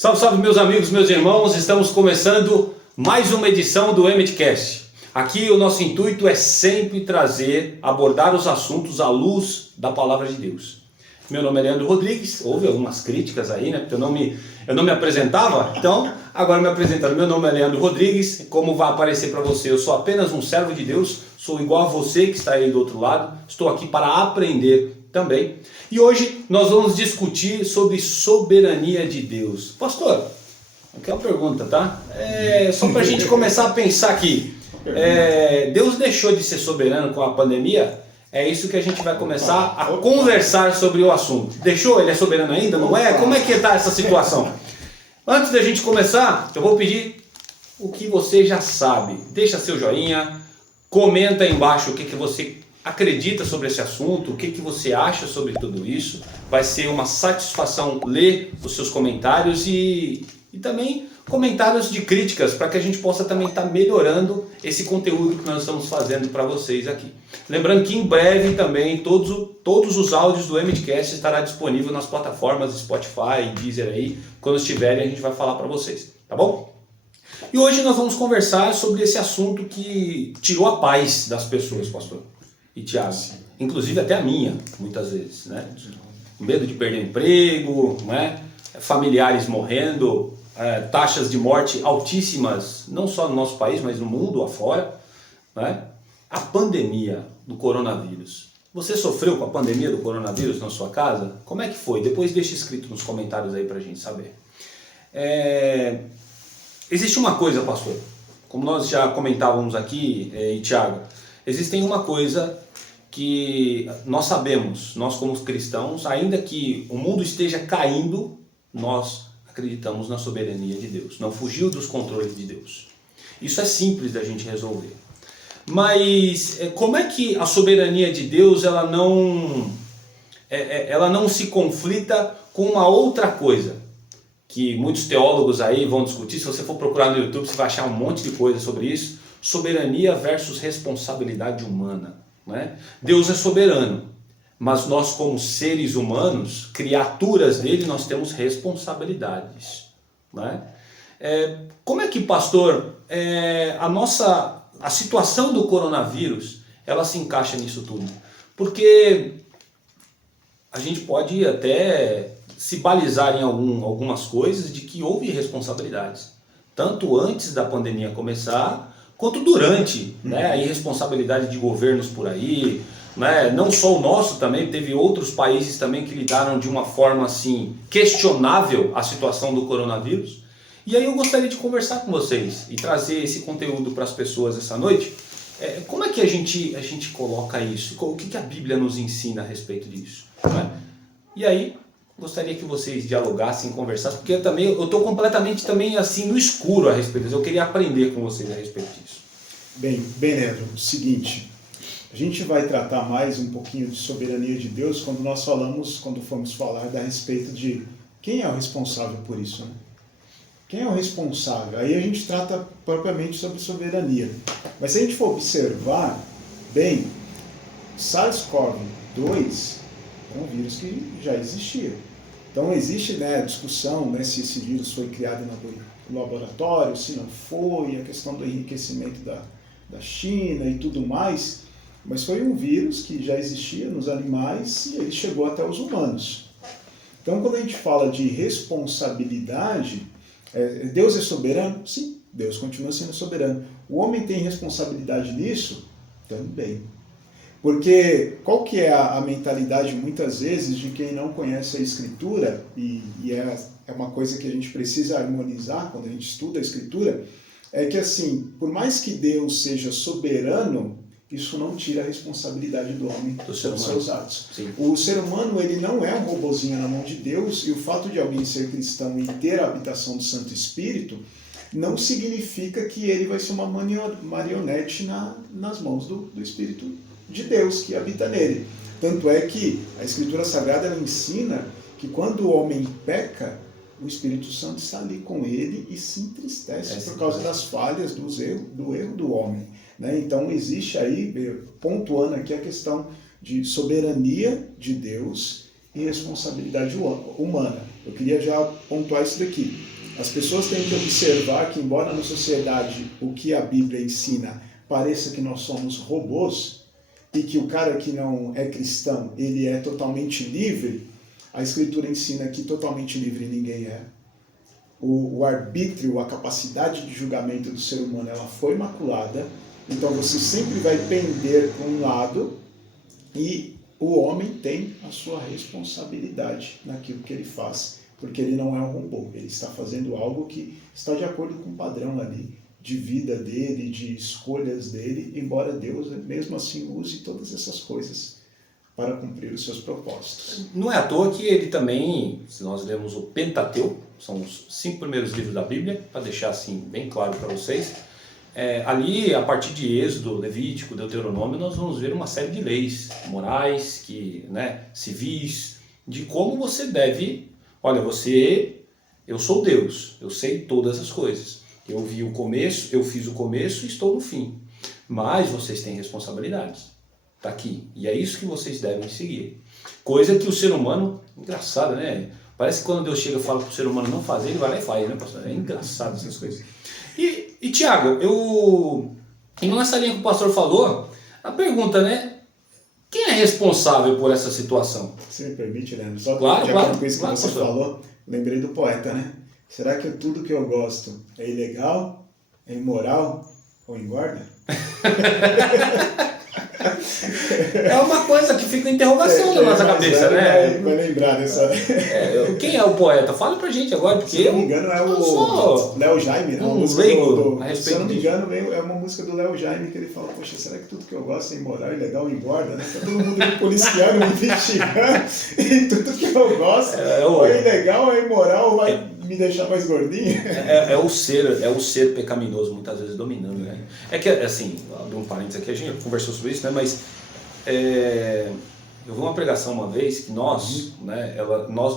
Salve, salve meus amigos, meus irmãos, estamos começando mais uma edição do Emitcast. Aqui o nosso intuito é sempre abordar os assuntos à luz da Palavra de Deus. Meu nome é Leandro Rodrigues, houve algumas críticas aí, né, porque eu não me apresentava, então agora me apresentando. Meu nome é Leandro Rodrigues, como vai aparecer para você, eu sou apenas um servo de Deus, sou igual a você que está aí do outro lado, estou aqui para aprender também. E hoje nós vamos discutir sobre soberania de Deus. Pastor, aqui é uma pergunta, tá? Só para a gente começar a pensar aqui. Deus deixou de ser soberano com a pandemia? É isso que a gente vai começar a conversar sobre o assunto. Deixou? Ele é soberano ainda? Não é? Como é que está essa situação? Antes da gente começar, eu vou pedir o que você já sabe. Deixa seu joinha, comenta aí embaixo o que você acredita sobre esse assunto, o que você acha sobre tudo isso. Vai ser uma satisfação ler os seus comentários e também comentários de críticas, para que a gente possa também estar melhorando esse conteúdo que nós estamos fazendo para vocês aqui. Lembrando que em breve também todos os áudios do Emitcast estará disponível nas plataformas Spotify, Deezer aí. Quando estiverem a gente vai falar para vocês, tá bom? E hoje nós vamos conversar sobre esse assunto que tirou a paz das pessoas, pastor e Tiago, inclusive até a minha, muitas vezes, né? Medo de perder emprego, né? Familiares morrendo, taxas de morte altíssimas, não só no nosso país, mas no mundo afora, né? A pandemia do coronavírus. Você sofreu com a pandemia do coronavírus na sua casa? Como é que foi? Depois deixa escrito nos comentários aí pra gente saber. Existe uma coisa, pastor, como nós já comentávamos aqui, e Tiago, existem uma coisa que nós sabemos, nós como cristãos, ainda que o mundo esteja caindo, nós acreditamos na soberania de Deus, não fugiu dos controles de Deus. Isso é simples da gente resolver. Mas como é que a soberania de Deus ela não se conflita com uma outra coisa? Que muitos teólogos aí vão discutir, se você for procurar no YouTube você vai achar um monte de coisa sobre isso. Soberania versus responsabilidade humana, né? Deus é soberano, mas nós como seres humanos, criaturas dele, nós temos responsabilidades, né? Como é que, pastor, a situação do coronavírus, ela se encaixa nisso tudo? Porque a gente pode até se balizar em algumas coisas de que houve responsabilidades, tanto antes da pandemia começar, quanto durante, né? A irresponsabilidade de governos por aí, né? Não só o nosso também, teve outros países também que lidaram de uma forma assim questionável a situação do coronavírus. E aí eu gostaria de conversar com vocês e trazer esse conteúdo para as pessoas essa noite. Como é que a gente coloca isso? O que a Bíblia nos ensina a respeito disso, né? E aí gostaria que vocês dialogassem, conversassem, porque eu estou completamente também assim no escuro a respeito disso. Eu queria aprender com vocês a respeito disso. Bem, Leandro, o seguinte, a gente vai tratar mais um pouquinho de soberania de Deus quando formos falar a respeito de quem é o responsável por isso, né? Quem é o responsável? Aí a gente trata propriamente sobre soberania. Mas se a gente for observar, bem, SARS-CoV-2 é um vírus que já existia. Então existe, né, discussão, né, se esse vírus foi criado no laboratório, se não foi, a questão do enriquecimento da China e tudo mais, mas foi um vírus que já existia nos animais e ele chegou até os humanos. Então quando a gente fala de responsabilidade, Deus é soberano? Sim, Deus continua sendo soberano. O homem tem responsabilidade nisso? Também. Porque qual que é a mentalidade muitas vezes de quem não conhece a Escritura, e é uma coisa que a gente precisa harmonizar quando a gente estuda a Escritura, é que assim, por mais que Deus seja soberano, isso não tira a responsabilidade do homem dos seus atos. Sim. O ser humano ele não é um robozinho na mão de Deus, e o fato de alguém ser cristão e ter a habitação do Santo Espírito não significa que ele vai ser uma marionete nas mãos do Espírito de Deus que habita nele. Tanto é que a Escritura Sagrada ela ensina que quando o homem peca, o Espírito Santo está ali com ele e se entristece por causa das falhas, do erro do homem, né? Então existe aí, pontuando aqui a questão de soberania de Deus e responsabilidade humana. Eu queria já pontuar isso daqui. As pessoas têm que observar que, embora na sociedade o que a Bíblia ensina pareça que nós somos robôs, e que o cara que não é cristão, ele é totalmente livre, a Escritura ensina que totalmente livre ninguém é. O arbítrio, a capacidade de julgamento do ser humano, ela foi maculada, então você sempre vai pender para um lado, e o homem tem a sua responsabilidade naquilo que ele faz, porque ele não é um robô, ele está fazendo algo que está de acordo com o padrão ali, de vida dele, de escolhas dele, embora Deus mesmo assim use todas essas coisas para cumprir os seus propósitos. Não é à toa que ele também, se nós lemos o Pentateuco, são os 5 primeiros livros da Bíblia, para deixar assim bem claro para vocês, ali a partir de Êxodo, Levítico, Deuteronômio, nós vamos ver uma série de leis morais, civis, de como você deve, olha, eu sou Deus, eu sei todas as coisas. Eu vi o começo, eu fiz o começo e estou no fim. Mas vocês têm responsabilidades. Está aqui. E é isso que vocês devem seguir. Coisa que o ser humano... Engraçado, né? Parece que quando Deus chega e fala para o ser humano não fazer, ele vai lá e faz, né, pastor? É engraçado essas coisas. E Tiago, indo nessa linha que o pastor falou, a pergunta, né? Quem é responsável por essa situação? Se me permite, Leandro, só claro, com isso que você pastor. falou, lembrei do poeta, né? Será que tudo que eu gosto é ilegal, é imoral ou engorda? É uma coisa que fica em interrogação na nossa cabeça, né? Vai lembrar dessa... Quem é o poeta? Fala pra gente agora, porque se não me engano é o Léo Jaime, né? Leigo a respeito se eu não me engano é uma música do Léo Jaime que ele fala, poxa, será que tudo que eu gosto é imoral, ilegal, engorda, né? Tá todo mundo me policiando, me investigando, e tudo que eu gosto ou é ilegal, ou é imoral, ou vai me deixar mais gordinho. É o ser pecaminoso muitas vezes dominando, né? É que, assim, dou um parênteses aqui, a gente conversou sobre isso, né? Mas eu vi uma pregação uma vez que nós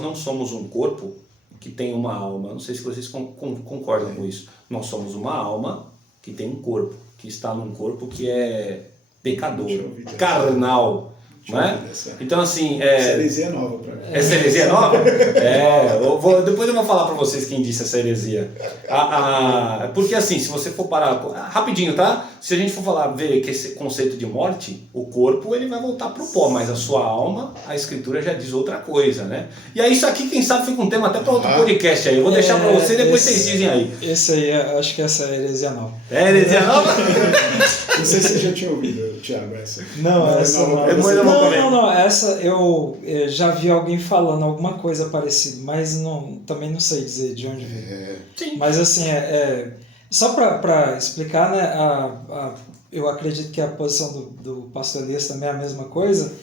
não somos um corpo que tem uma alma. Não sei se vocês concordam com isso. Nós somos uma alma que tem um corpo, que está num corpo que é pecador, carnal. Né? Então assim... Essa heresia é nova para mim. Essa heresia é nova? Depois eu vou falar para vocês quem disse essa heresia. Porque assim, se você for parar... Rapidinho, tá? Se a gente for ver que esse conceito de morte, o corpo ele vai voltar para o pó, mas a sua alma, a Escritura já diz outra coisa, né? E aí isso aqui, quem sabe, fica um tema até para outro podcast aí. Eu vou deixar para vocês e depois vocês dizem aí. Esse aí, acho que essa é a heresia nova. É heresia nova? Não sei se você já tinha ouvido, Tiago, essa. Não, essa não. Não, essa eu já vi alguém falando alguma coisa parecida, mas também não sei dizer de onde veio. Sim. Mas assim, só para explicar, né, eu acredito que a posição do pastor Elias também é a mesma coisa.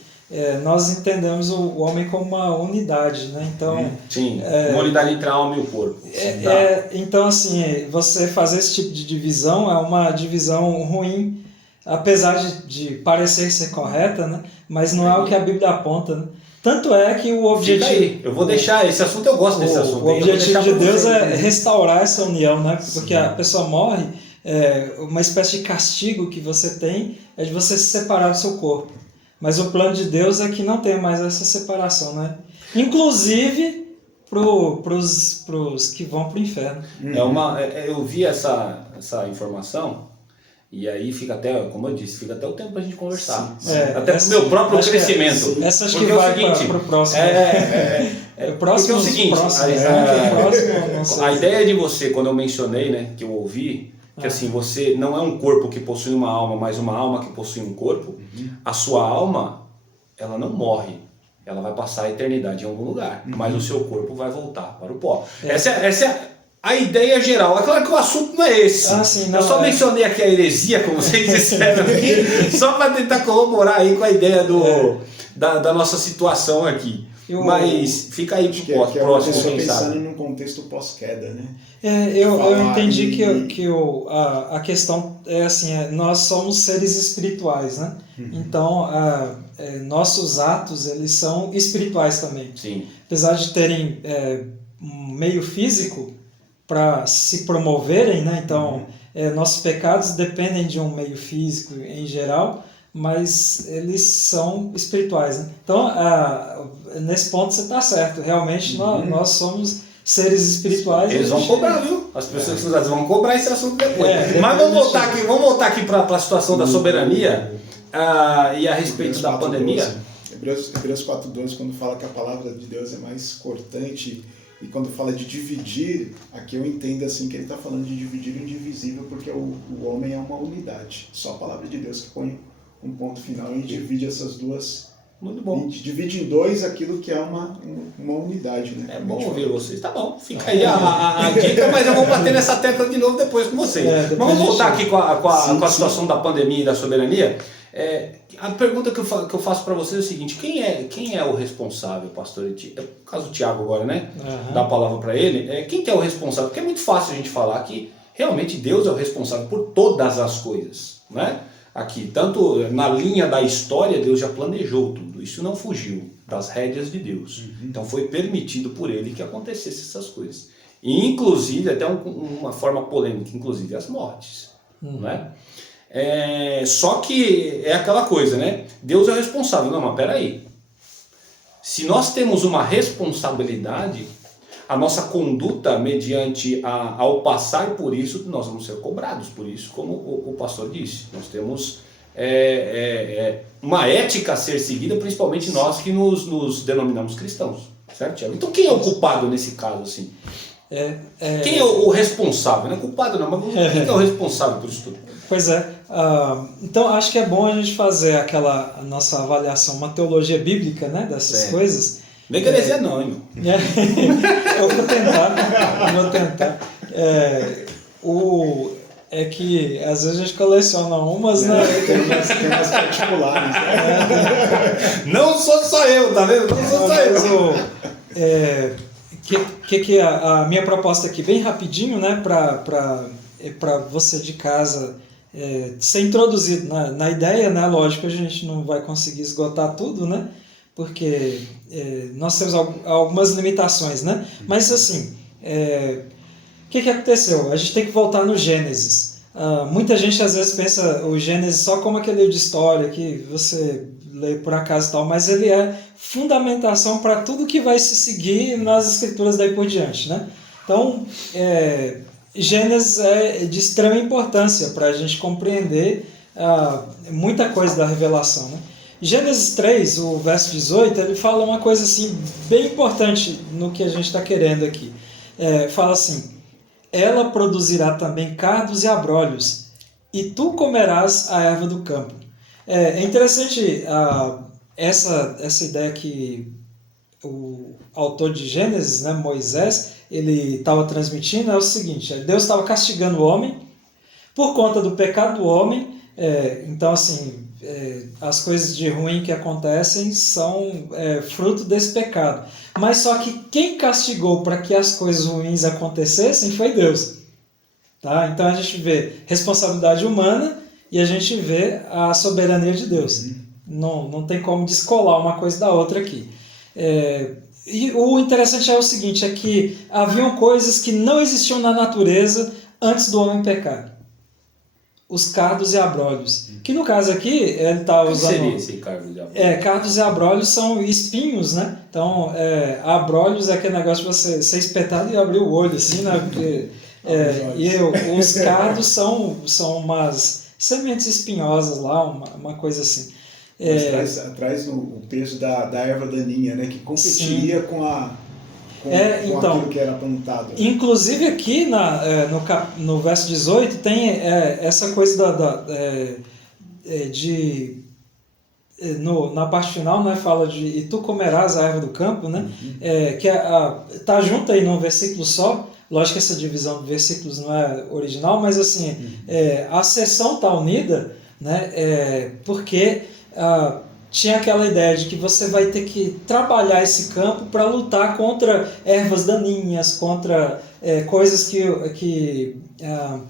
Nós entendemos o homem como uma unidade, né? Então, sim, uma unidade entre a alma e o corpo. Então, assim, você fazer esse tipo de divisão é uma divisão ruim, apesar de parecer ser correta, né? Mas não é o que a Bíblia aponta, né? Tanto é que o objetivo... Fica aí. Eu vou deixar esse assunto, eu gosto desse assunto. O objetivo de Deus é restaurar essa união, né? Porque a pessoa morre, uma espécie de castigo que você tem é de você se separar do seu corpo. Mas o plano de Deus é que não tenha mais essa separação, né? Inclusive pros que vão para o inferno. Eu vi essa informação e aí fica até, como eu disse, fica até o tempo para a gente conversar. Até para o meu próprio crescimento. Essa acho que vai para o próximo. Porque é o seguinte, a ideia de você, quando eu mencionei, né, que eu ouvi, que assim, você não é um corpo que possui uma alma, mas uma alma que possui um corpo. A sua alma, ela não morre, ela vai passar a eternidade em algum lugar, mas o seu corpo vai voltar para o pó. Essa é a ideia geral. É claro que o assunto não é esse. Eu só mencionei aqui a heresia, como vocês disseram aqui, só para tentar corroborar aí com a ideia da nossa situação aqui. Mas fica aí pro próximo pensar. Pensando num contexto pós-queda, né? Eu entendi que a questão é assim, nós somos seres espirituais, né? Então, nossos atos, eles são espirituais também. Sim. Apesar de terem um meio físico para se promoverem, né? Então, nossos pecados dependem de um meio físico em geral, mas eles são espirituais, né? Então, nesse ponto você está certo. Realmente, nós somos seres espirituais. Eles vão cobrar, viu? As pessoas que nos vão cobrar esse assunto depois. É, mas vamos voltar aqui para a situação da soberania e a respeito da pandemia. Hebreus 4:2, quando fala que a palavra de Deus é mais cortante, e quando fala de dividir, aqui eu entendo assim que ele está falando de dividir o indivisível, porque o homem é uma unidade. Só a palavra de Deus que põe um ponto final e divide essas duas. Muito bom. Divide em dois aquilo que é uma unidade, né? É bom ouvir vocês. Tá bom, fica aí a dica, mas eu vou bater nessa tecla de novo depois com vocês. Mas vamos voltar aqui com a situação da pandemia e da soberania. A pergunta que eu faço para vocês é o seguinte: quem é o responsável, pastor? É o caso do Tiago agora, né? Dá a palavra para ele. Quem que é o responsável? Porque é muito fácil a gente falar que realmente Deus é o responsável por todas as coisas, né? Aqui, tanto na linha da história, Deus já planejou tudo. Isso não fugiu das rédeas de Deus. Então foi permitido por ele que acontecesse essas coisas. E, inclusive, até uma forma polêmica, inclusive as mortes. Né? Só que é aquela coisa, né? Deus é o responsável. Não, mas peraí. Se nós temos uma responsabilidade, a nossa conduta mediante ao passar por isso, nós vamos ser cobrados por isso, como o pastor disse. Nós temos uma ética a ser seguida, principalmente nós que nos denominamos cristãos. Certo, Tiago? Então quem é o culpado nesse caso? Assim? Quem é o responsável? Não é culpado não, mas quem é o responsável por isso tudo? Pois é. Então acho que é bom a gente fazer a nossa avaliação, uma teologia bíblica, né, dessas coisas. Vem que heresia não, hein, meu? Eu vou tentar. É que às vezes a gente coleciona umas, né? Tem umas particulares, né? Não sou só eu, tá vendo? Não sou só eu. Que a minha proposta aqui, bem rapidinho, né? Para você de casa ser introduzido na ideia, né? Lógico que a gente não vai conseguir esgotar tudo, né? Porque nós temos algumas limitações, né? Mas assim, o que aconteceu? A gente tem que voltar no Gênesis. Muita gente às vezes pensa o Gênesis só como aquele livro de história que você lê por acaso e tal, mas ele é fundamentação para tudo que vai se seguir nas escrituras daí por diante, né? Então, Gênesis é de extrema importância para a gente compreender muita coisa da revelação, né? Gênesis 3, o verso 18, ele fala uma coisa assim bem importante no que a gente está querendo aqui. Fala assim: ela produzirá também cardos e abrolhos, e tu comerás a erva do campo. É interessante essa ideia que o autor de Gênesis, né, Moisés, ele estava transmitindo, é o seguinte: Deus estava castigando o homem por conta do pecado do homem. Então, assim, as coisas de ruim que acontecem são fruto desse pecado. Mas só que quem castigou para que as coisas ruins acontecessem foi Deus. Tá? Então a gente vê responsabilidade humana e a gente vê a soberania de Deus. Não tem como descolar uma coisa da outra aqui. E o interessante é o seguinte, é que haviam coisas que não existiam na natureza antes do homem pecar. Os cardos e abrolhos. Que no caso aqui, ele está usando... O que seria esse cardo e abrolhos? Cardos e abrolhos são espinhos, né? Então, abrolhos é aquele negócio de você ser espetado e abrir o olho, assim, né? Porque, os cardos são umas sementes espinhosas lá, uma coisa assim. Traz o peso da erva daninha, né? Que competiria com então, aquilo que era plantado. Inclusive aqui no verso 18 tem essa coisa na parte final, né, fala de e tu comerás a erva do campo, né? Que tá junto aí num versículo só. Lógico que essa divisão de versículos não é original, mas assim, a seção está unida, né? Porque tinha aquela ideia de que você vai ter que trabalhar esse campo para lutar contra ervas daninhas, contra coisas que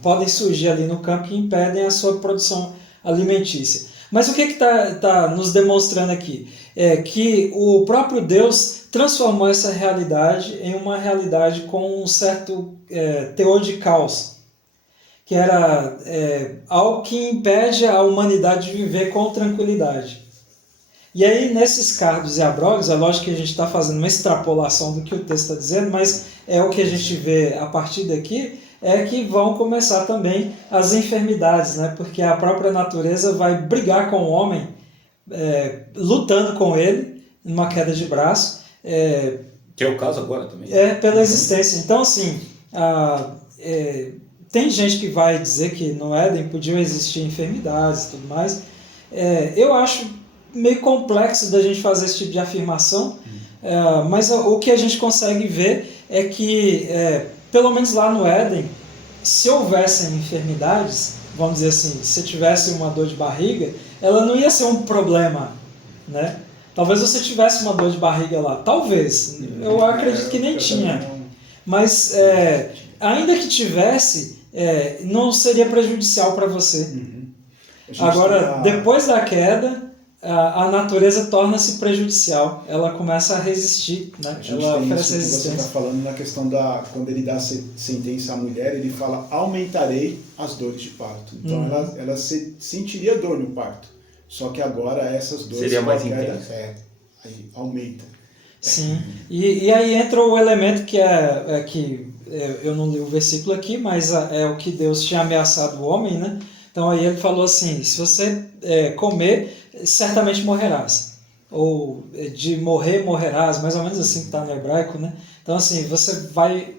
podem surgir ali no campo que impedem a sua produção alimentícia. Mas o que está nos demonstrando aqui? É que o próprio Deus transformou essa realidade em uma realidade com um certo teor de caos. que era algo que impede a humanidade de viver com tranquilidade. E aí, nesses cardos e abrolhos, é lógico que a gente está fazendo uma extrapolação do que o texto está dizendo, mas é o que a gente vê a partir daqui, é que vão começar também as enfermidades, né? Porque a própria natureza vai brigar com o homem, lutando com ele, numa queda de braço. Que é o caso agora também. Pela existência. Então, assim, tem gente que vai dizer que no Éden podiam existir enfermidades e tudo mais. Eu acho meio complexo da gente fazer esse tipo de afirmação, mas o que a gente consegue ver é que, pelo menos lá no Éden, se houvessem enfermidades, vamos dizer assim, se tivesse uma dor de barriga, ela não ia ser um problema, né? Talvez você tivesse uma dor de barriga lá, talvez, eu acredito que nem tinha, mas ainda que tivesse, não seria prejudicial para você. Agora, depois da queda, a natureza torna-se prejudicial, ela começa a resistir, né? Ela oferece resistência. Você está falando na questão quando ele dá sentença à mulher, ele fala, aumentarei as dores de parto. Então ela sentiria dor no parto, só que agora essas dores seria mais intensa. Aí aumenta. Sim, e aí entra o elemento que eu não li o versículo aqui, mas é o que Deus tinha ameaçado o homem, né? Então aí ele falou assim, se você comer, certamente morrerás. Ou de morrer, morrerás, mais ou menos assim que está no hebraico, né? Então assim, você vai...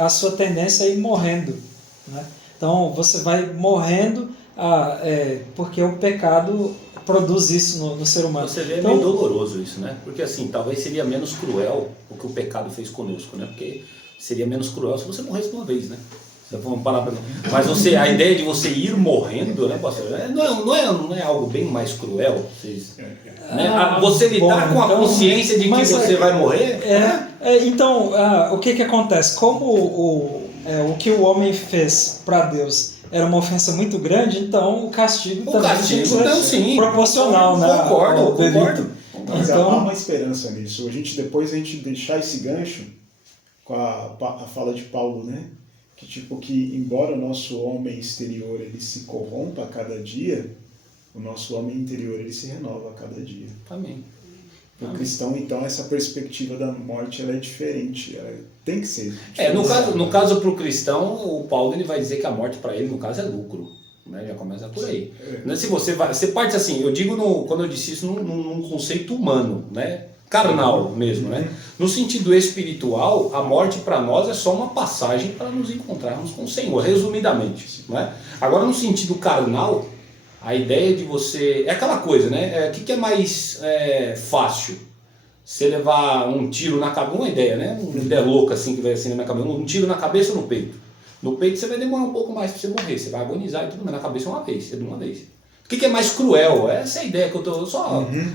a sua tendência é ir morrendo, né? Então você vai morrendo porque o pecado produz isso no ser humano. Você vê, então, meio doloroso isso, né? Porque assim, talvez seria menos cruel o que o pecado fez conosco, né? Porque seria menos cruel se você morresse de uma vez, né? Mas a ideia de você ir morrendo, né, pastor? Não é algo bem mais cruel? Você lidar com a consciência de que você vai morrer? Então, o que acontece? Como o que o homem fez para Deus era uma ofensa muito grande, então o castigo também tinha que ser proporcional, né? Concordo. Mas há uma esperança nisso. Depois a gente deixar esse gancho com a fala de Paulo, né? Que embora o nosso homem exterior ele se corrompa a cada dia, o nosso homem interior ele se renova a cada dia. Amém. O cristão, então, essa perspectiva da morte ela é diferente, ela tem que ser diferente. No caso para o cristão, o Paulo ele vai dizer que a morte para ele, no caso, é lucro. Né? Já começa por aí. Se você parte assim, eu digo quando eu disse isso num conceito humano, né? Carnal mesmo, né? No sentido espiritual, a morte para nós é só uma passagem para nos encontrarmos com o Senhor, resumidamente, né? Agora, no sentido carnal, a ideia de você... É aquela coisa, né? O que é mais fácil? Você levar um tiro na cabeça, uma ideia, né? Uma ideia louca assim que vai assim na minha cabeça, um tiro na cabeça ou no peito? No peito você vai demorar um pouco mais para você morrer, você vai agonizar e tudo, mas na cabeça é uma vez, é de uma vez. O que é mais cruel? Essa é a ideia que eu tô...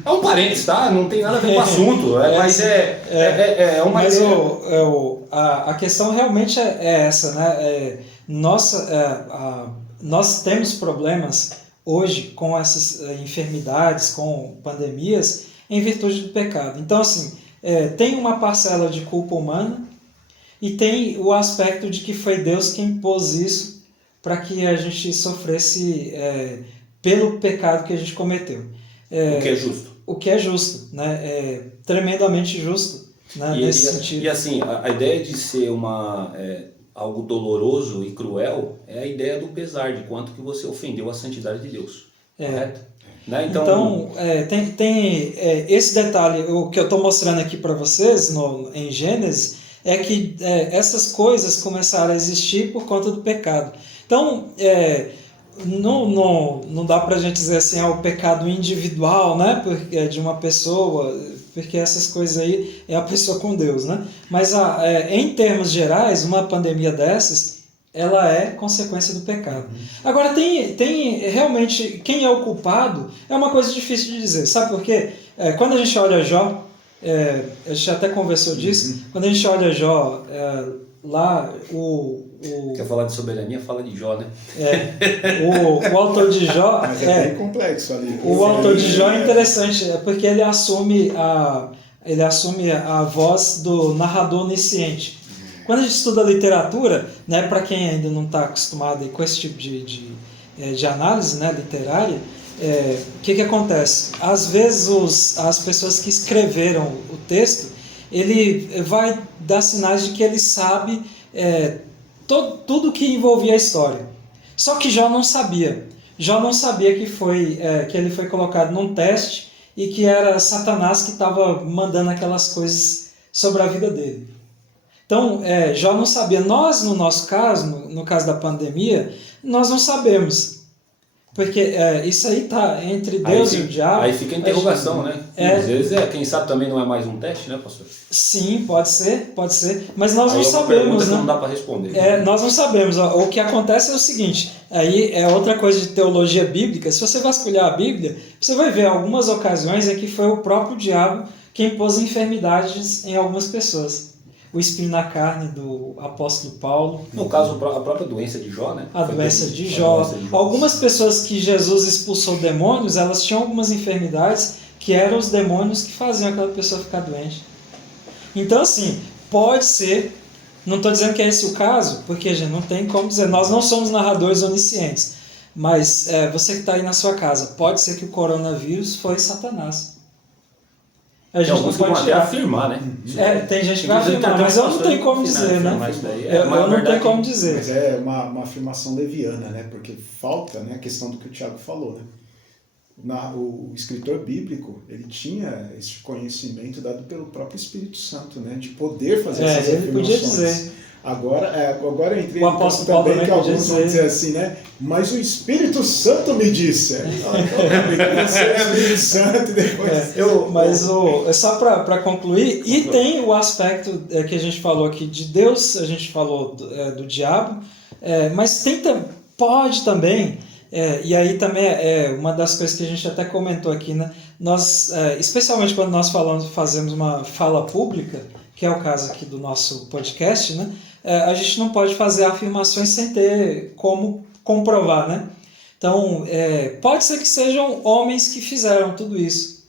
É um parênteses, tá? Não tem nada a ver com o assunto. Mas é uma mas ideia... a questão realmente é essa, né? Nós temos problemas hoje com essas enfermidades, com pandemias, em virtude do pecado. Então, assim, tem uma parcela de culpa humana e tem o aspecto de que foi Deus quem impôs isso para que a gente sofresse... pelo pecado que a gente cometeu. O que é justo. O que é justo, né? Tremendamente justo, né? Nesse sentido. E assim, a ideia de ser algo doloroso e cruel é a ideia do pesar, de quanto que você ofendeu a santidade de Deus. Correto? Né? Então tem esse detalhe, o que eu estou mostrando aqui para vocês em Gênesis, é que essas coisas começaram a existir por conta do pecado. Então, não dá pra gente dizer assim, o pecado individual, né? Porque é de uma pessoa, porque essas coisas aí é a pessoa com Deus, né? Mas em termos gerais, uma pandemia dessas, ela é consequência do pecado. Agora, tem realmente, quem é o culpado, é uma coisa difícil de dizer. Sabe por quê? Quando a gente olha Jó, a gente até conversou disso, quando a gente olha Jó, lá Quer falar de soberania? Fala de Jó, né? O autor de Jó... Mas é bem complexo ali. O autor de Jó é interessante, porque ele assume a voz do narrador onisciente. Quando a gente estuda literatura, né, para quem ainda não está acostumado aí com esse tipo de análise, né, literária, o que acontece? Às vezes as pessoas que escreveram o texto, ele vai dar sinais de que ele sabe tudo que envolvia a história. Só que Jó não sabia. Jó não sabia que ele foi colocado num teste e que era Satanás que estava mandando aquelas coisas sobre a vida dele. Então, Jó não sabia. Nós, no nosso caso, no caso da pandemia, nós não sabemos. Porque isso aí está entre Deus e o diabo. Aí fica a interrogação, né? Às vezes, quem sabe também não é mais um teste, né, pastor? Sim, pode ser. Mas nós aí não sabemos, né? Que não dá para responder. Nós não sabemos. O que acontece é o seguinte, aí é outra coisa de teologia bíblica. Se você vasculhar a Bíblia, você vai ver algumas ocasiões em que foi o próprio diabo quem pôs enfermidades em algumas pessoas. O espinho na carne do apóstolo Paulo. No caso, a própria doença de Jó, né? A doença de Jó. Algumas pessoas que Jesus expulsou demônios, elas tinham algumas enfermidades que eram os demônios que faziam aquela pessoa ficar doente. Então, assim, pode ser, não estou dizendo que é esse o caso, porque, gente, não tem como dizer, nós não somos narradores oniscientes, mas você que está aí na sua casa, pode ser que o coronavírus foi Satanás. Tem alguns que vão até afirmar, né? Tem gente que vai afirmar, mas eu não tenho como dizer, né? Eu não tenho como dizer. Mas é uma afirmação leviana, né? Porque falta, né, a questão do que o Tiago falou, né? O escritor bíblico, ele tinha esse conhecimento dado pelo próprio Espírito Santo, né? De poder fazer essas ele afirmações. Podia dizer. Agora eu entrei o apóstolo Paulo também que alguns vão dizer assim, né? Mas o Espírito Santo me disse. O Espírito Santo e depois... Mas só para concluir, e tem o aspecto que a gente falou aqui de Deus, a gente falou do diabo, mas pode também, e aí também uma das coisas que a gente até comentou aqui, né? Nós, especialmente quando nós fazemos uma fala pública, que é o caso aqui do nosso podcast, né? A gente não pode fazer afirmações sem ter como comprovar, né? Então, pode ser que sejam homens que fizeram tudo isso.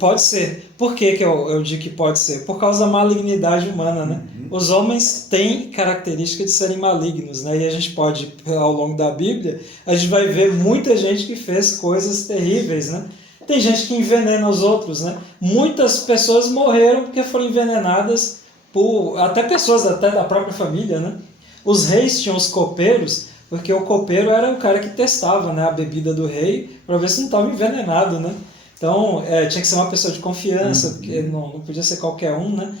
Pode ser. Por que eu digo que pode ser? Por causa da malignidade humana, né? Os homens têm característica de serem malignos, né? E a gente pode, ao longo da Bíblia, a gente vai ver muita gente que fez coisas terríveis, né? Tem gente que envenena os outros, né? Muitas pessoas morreram porque foram envenenadas por até pessoas até da própria família, né? Os reis tinham os copeiros, porque o copeiro era o cara que testava, né, a bebida do rei para ver se não estava envenenado, né? Então, tinha que ser uma pessoa de confiança, porque não podia ser qualquer um, né?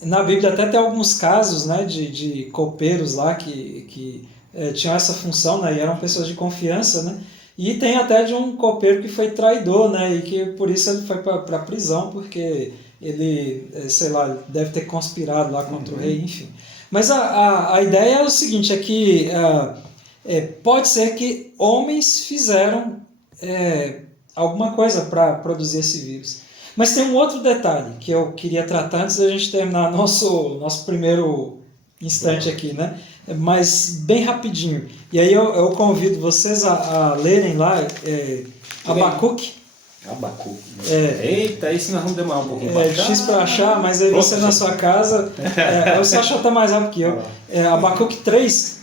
Na Bíblia até tem alguns casos, né, de copeiros lá que tinham essa função, né, e eram pessoas de confiança, né? E tem até de um copeiro que foi traidor, né? E que por isso ele foi para a prisão, porque ele, sei lá, deve ter conspirado lá contra o rei, enfim. Mas a ideia é o seguinte, é que pode ser que homens fizeram alguma coisa para produzir esse vírus. Mas tem um outro detalhe que eu queria tratar antes da gente terminar nosso primeiro instante aqui, né? Mas bem rapidinho. E aí eu convido vocês a lerem lá Abacuque. Abacuque. Eita, isso nós vamos demorar um pouquinho. É difícil para achar, mas aí você na sua casa, você achou até mais rápido que eu. Abacuque 3,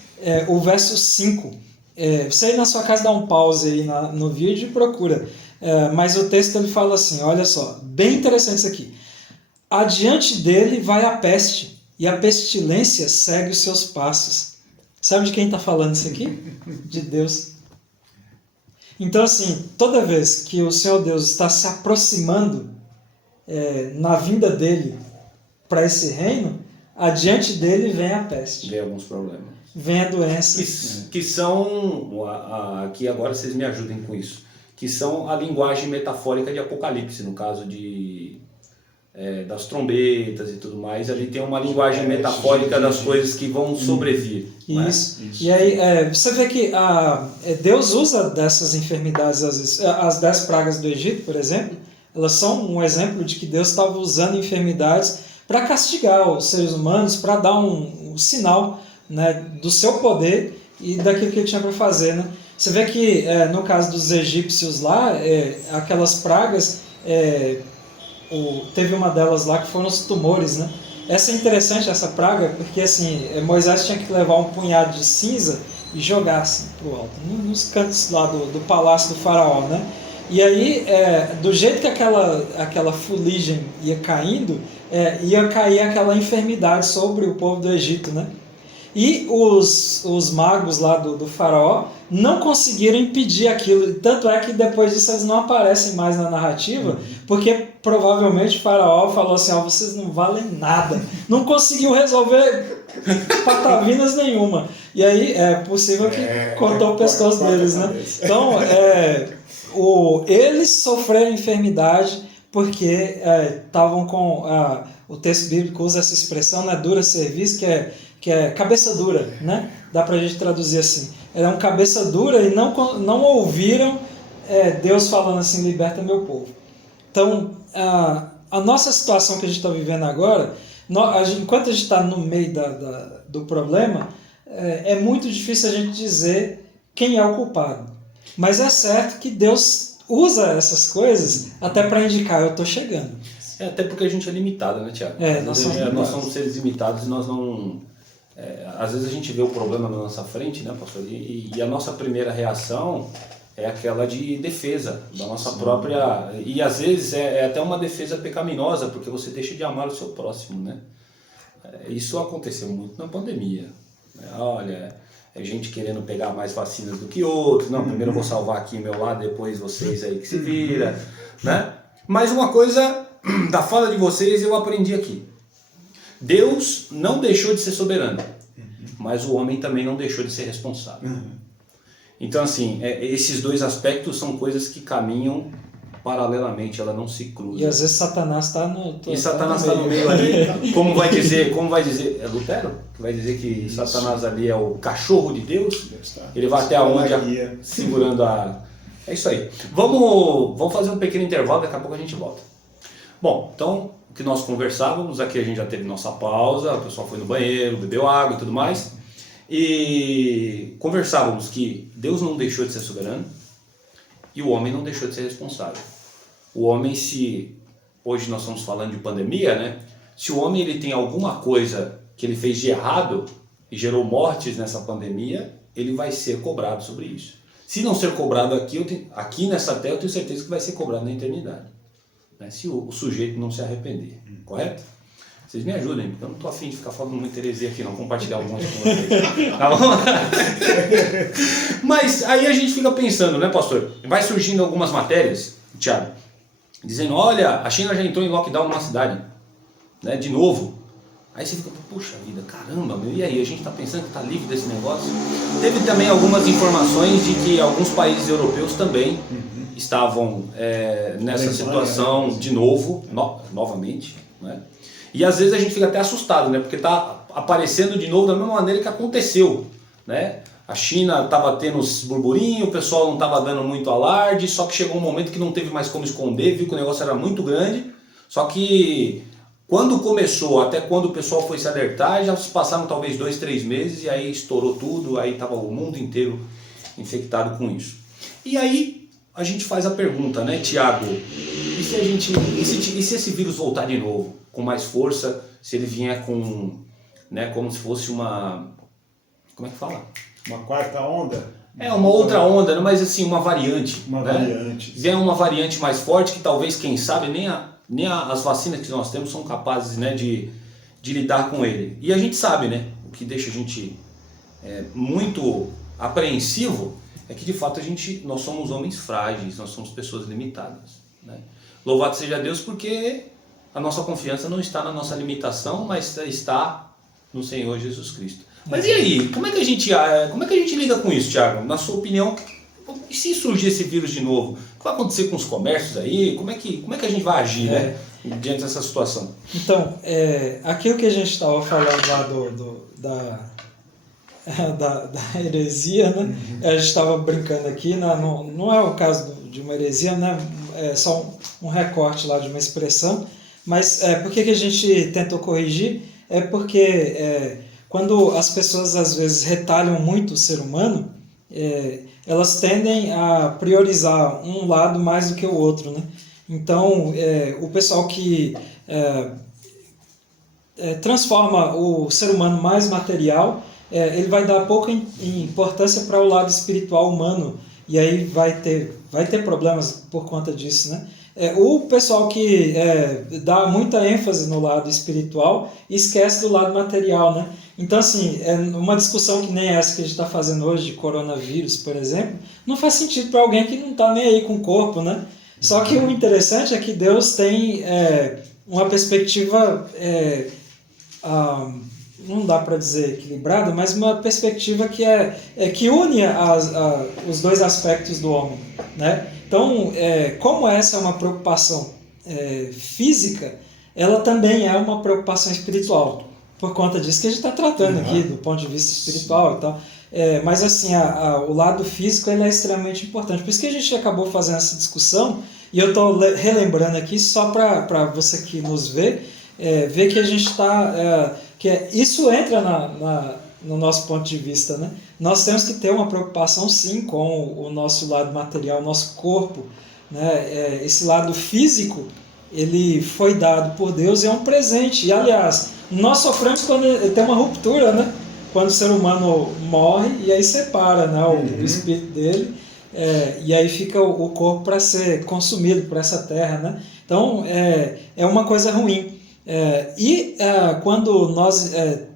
o verso 5. Você aí na sua casa dá um pause aí no vídeo e procura. Mas o texto ele fala assim, olha só, bem interessante isso aqui. Adiante dele vai a peste, e a pestilência segue os seus passos. Sabe de quem está falando isso aqui? De Deus. Então, assim, toda vez que o Senhor Deus está se aproximando na vinda dele para esse reino, adiante dele vem a peste. Vem alguns problemas. Vem a doença. Que são, aqui agora vocês me ajudem com isso, que são a linguagem metafórica de Apocalipse, no caso das trombetas e tudo mais, ali tem uma linguagem metafórica das coisas que vão sobrevir. Isso. E aí você vê que Deus usa dessas enfermidades, às vezes, as 10 pragas do Egito, por exemplo, elas são um exemplo de que Deus estava usando enfermidades para castigar os seres humanos, para dar um sinal, né, do seu poder e daquilo que ele tinha para fazer, né? Você vê que no caso dos egípcios lá, aquelas pragas, teve uma delas lá que foram os tumores, né? Essa é interessante, essa praga, porque assim, Moisés tinha que levar um punhado de cinza e jogar assim pro alto, nos cantos lá do palácio do faraó, né? E aí, do jeito que aquela fuligem ia caindo, ia cair aquela enfermidade sobre o povo do Egito, né? E os magos lá do faraó não conseguiram impedir aquilo. Tanto é que depois disso eles não aparecem mais na narrativa, porque provavelmente o faraó falou assim, vocês não valem nada. Não conseguiu resolver patavinas nenhuma. E aí é possível que cortou o pescoço deles, né? Então, eles sofreram enfermidade porque estavam com... o texto bíblico usa essa expressão, né, dura serviço, que é cabeça dura, né? Dá pra gente traduzir assim. Eram cabeça dura e não ouviram Deus falando assim, liberta meu povo. Então, a nossa situação que a gente está vivendo agora, enquanto a gente está no meio do problema, é muito difícil a gente dizer quem é o culpado. Mas é certo que Deus usa essas coisas até para indicar, eu estou chegando. Até porque a gente é limitado, né, Tiago? Nós somos seres limitados e nós não... às vezes a gente vê o problema na nossa frente, né, pastor? E a nossa primeira reação é aquela de defesa da nossa própria... E às vezes é até uma defesa pecaminosa, porque você deixa de amar o seu próximo, né? Isso aconteceu muito na pandemia. Olha, gente querendo pegar mais vacinas do que outros. Não, primeiro eu vou salvar aqui o meu lado, depois vocês aí que se vira, né? Mas uma coisa da fala de vocês eu aprendi aqui. Deus não deixou de ser soberano, mas o homem também não deixou de ser responsável. Então, assim, esses dois aspectos são coisas que caminham paralelamente, ela não se cruza. E às vezes Satanás está no... Satanás está no meio ali. Como vai dizer, é Lutero? Que vai dizer que isso. Satanás ali é o cachorro de Deus. Ele vai até onde segurando a... É isso aí. Vamos fazer um pequeno intervalo, daqui a pouco a gente volta. Bom, então, o que nós conversávamos, aqui a gente já teve nossa pausa, o pessoal foi no banheiro, bebeu água e tudo mais. E conversávamos que Deus não deixou de ser soberano e o homem não deixou de ser responsável. O homem, hoje nós estamos falando de pandemia, né? Se o homem ele tem alguma coisa que ele fez de errado e gerou mortes nessa pandemia, ele vai ser cobrado sobre isso. Se não ser cobrado aqui nessa terra, eu tenho certeza que vai ser cobrado na eternidade, né? Se o sujeito não se arrepender, correto? Vocês me ajudem, porque eu não estou afim de ficar falando muita heresia aqui, não, compartilhar um monte com vocês. Tá bom? Mas aí a gente fica pensando, né, pastor? Vai surgindo algumas matérias, Thiago, dizendo, olha, a China já entrou em lockdown numa cidade, né, de novo. Aí você fica, puxa vida, caramba, meu, e aí? A gente está pensando que está livre desse negócio? Teve também algumas informações de que alguns países europeus também estavam nessa situação de novo, novamente, né? E às vezes a gente fica até assustado, né? Porque está aparecendo de novo da mesma maneira que aconteceu, né? A China estava tendo os burburinhos, o pessoal não estava dando muito alarde, só que chegou um momento que não teve mais como esconder, viu que o negócio era muito grande. Só que quando começou, até quando o pessoal foi se alertar, já se passaram talvez 2, 3 meses e aí estourou tudo, aí estava o mundo inteiro infectado com isso. E aí a gente faz a pergunta, né, Tiago? E se esse vírus voltar de novo, com mais força, se ele vier com, né, como se fosse uma... Como é que fala? Uma quarta onda? Uma outra onda, né? Mas assim, uma variante. Uma né? variante. Vier uma variante mais forte que talvez, quem sabe, nem as vacinas que nós temos são capazes, né, de lidar com ele. E a gente sabe, né, o que deixa a gente muito apreensivo é que de fato nós somos homens frágeis, nós somos pessoas limitadas, né? Louvado seja Deus porque a nossa confiança não está na nossa limitação, mas está no Senhor Jesus Cristo. Mas e aí, como é que a gente lida com isso, Thiago? Na sua opinião, e se surgir esse vírus de novo? O que vai acontecer com os comércios aí? Como é que a gente vai agir, né, diante dessa situação? Então, aquilo que a gente estava falando lá da heresia, né? A gente estava brincando aqui, né? Não é o caso de uma heresia, né? É só um recorte lá de uma expressão, mas por que a gente tentou corrigir? É porque quando as pessoas às vezes retalham muito o ser humano, elas tendem a priorizar um lado mais do que o outro, né? Então, o pessoal que transforma o ser humano mais material, ele vai dar pouca importância para o lado espiritual humano, e aí vai ter problemas por conta disso, né? O pessoal que dá muita ênfase no lado espiritual esquece do lado material, né? Então, assim, uma discussão que nem essa que a gente está fazendo hoje de coronavírus, por exemplo, não faz sentido para alguém que não está nem aí com o corpo, né? Só que o interessante é que Deus tem uma perspectiva, não dá para dizer equilibrada, mas uma perspectiva que une os dois aspectos do homem, né? Então, como essa é uma preocupação física, ela também é uma preocupação espiritual, por conta disso que a gente está tratando aqui, do ponto de vista espiritual e tal. Mas assim, o lado físico ele é extremamente importante. Por isso que a gente acabou fazendo essa discussão, e eu estou relembrando aqui só para você que nos vê, ver que a gente está... isso entra no nosso ponto de vista, né? Nós temos que ter uma preocupação sim com o nosso lado material, o nosso corpo, né? Esse lado físico, ele foi dado por Deus e é um presente. E aliás, nós sofremos quando tem uma ruptura, né? Quando o ser humano morre e aí separa, né, o espírito dele, e aí fica o corpo para ser consumido por essa terra, né? Então é uma coisa ruim. Quando nós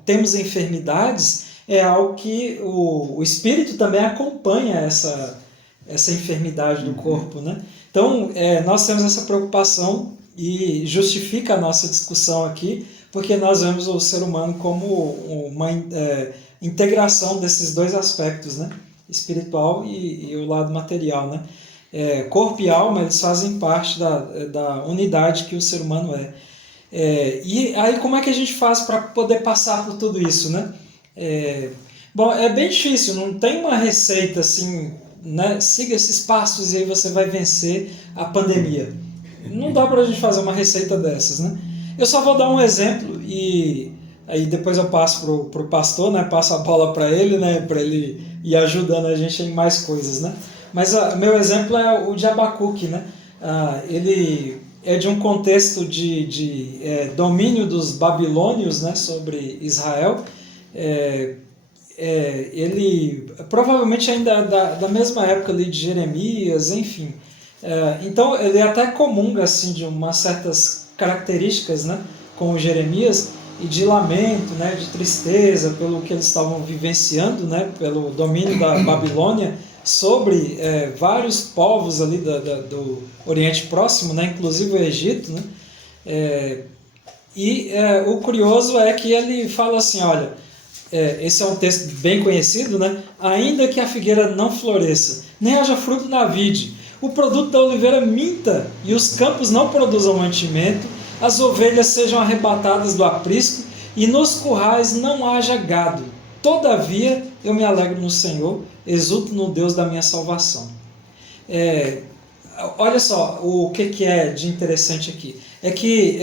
temos enfermidades, é algo que o espírito também acompanha essa enfermidade do corpo, né? Então nós temos essa preocupação e justifica a nossa discussão aqui, porque nós vemos o ser humano como uma integração desses dois aspectos, né? Espiritual e o lado material, né? Corpo e alma, eles fazem parte da unidade que o ser humano é. E aí como é que a gente faz para poder passar por tudo isso, né? Bom, é bem difícil, não tem uma receita assim, né? Siga esses passos e aí você vai vencer a pandemia. Não dá para a gente fazer uma receita dessas, né? Eu só vou dar um exemplo e aí depois eu passo pro pastor, né? Passo a bola para ele, né? Para ele ir ajudando a gente em mais coisas, né? Mas meu exemplo é o de Abacuque, né? Ele é de um contexto de domínio dos babilônios, né? Sobre Israel. Ele provavelmente ainda da mesma época ali de Jeremias, enfim. Então ele até comunga assim, de umas certas características, né, com Jeremias, e de lamento, né, de tristeza pelo que eles estavam vivenciando, né, pelo domínio da Babilônia sobre vários povos ali do Oriente Próximo, né, inclusive o Egito, né. O curioso é que ele fala assim, olha, esse é um texto bem conhecido, né, ainda que a figueira não floresça, nem haja fruto na vide, o produto da oliveira minta e os campos não produzam mantimento, as ovelhas sejam arrebatadas do aprisco e nos currais não haja gado. Todavia eu me alegro no Senhor, exulto no Deus da minha salvação. Olha só o que é de interessante aqui. É que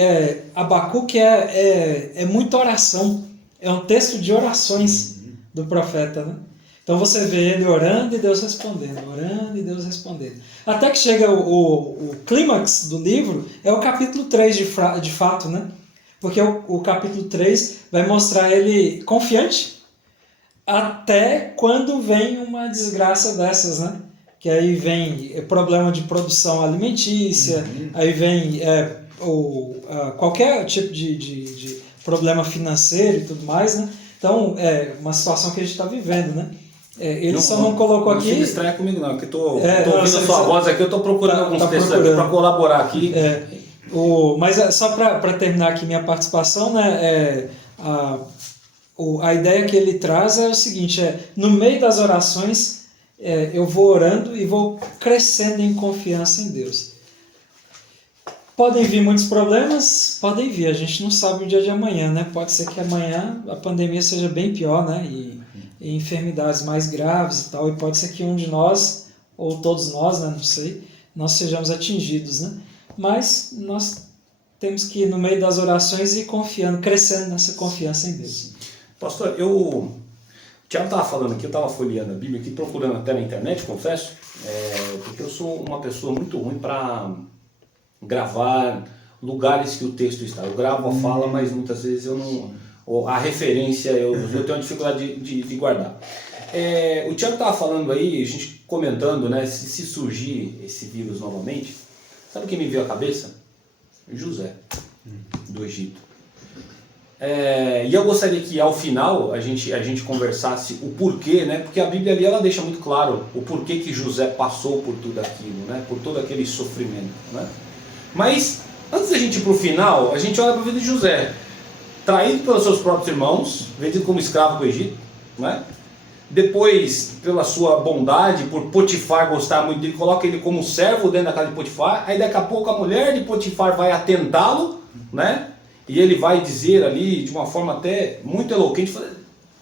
Abacuque é muita oração, é um texto de orações do profeta, né? Então você vê ele orando e Deus respondendo, orando e Deus respondendo. Até que chega o clímax do livro, é o capítulo 3 de fato, né? Porque o capítulo 3 vai mostrar ele confiante até quando vem uma desgraça dessas, né? Que aí vem problema de produção alimentícia, aí vem qualquer tipo de problema financeiro e tudo mais, né? Então, uma situação que a gente está vivendo, né? Ele só não colocou aqui... Não se distraia comigo não, porque estou ouvindo a sua voz aqui, eu estou procurando alguns textos aqui para colaborar aqui. Mas só para terminar aqui minha participação, né, a ideia que ele traz é o seguinte, no meio das orações, eu vou orando e vou crescendo em confiança em Deus. Podem vir muitos problemas? Podem vir, a gente não sabe o dia de amanhã, né? Pode ser que amanhã a pandemia seja bem pior, né? E enfermidades mais graves e tal, e pode ser que um de nós, ou todos nós, né? Não sei, nós sejamos atingidos, né? Mas nós temos que ir no meio das orações e confiando, crescendo nessa confiança em Deus. Pastor, o Tiago estava falando aqui, eu estava folheando a Bíblia aqui, procurando até na internet, confesso, porque eu sou uma pessoa muito ruim para gravar lugares que o texto está. Eu gravo a fala, mas muitas vezes eu não... A referência eu tenho uma dificuldade de guardar. O Thiago estava falando aí, a gente comentando, né, se surgir esse vírus novamente, sabe o que me veio à cabeça? José, do Egito. E eu gostaria que ao final a gente conversasse o porquê, né? Porque a Bíblia ali ela deixa muito claro o porquê que José passou por tudo aquilo, né? Por todo aquele sofrimento, né? Mas antes da gente ir para o final, a gente olha para a vida de José, traído pelos seus próprios irmãos, vendido como escravo para o Egito, né? Depois, pela sua bondade, por Potifar gostar muito dele, coloca ele como servo dentro da casa de Potifar. Aí daqui a pouco a mulher de Potifar vai atentá-lo, né? E ele vai dizer ali, de uma forma até muito eloquente,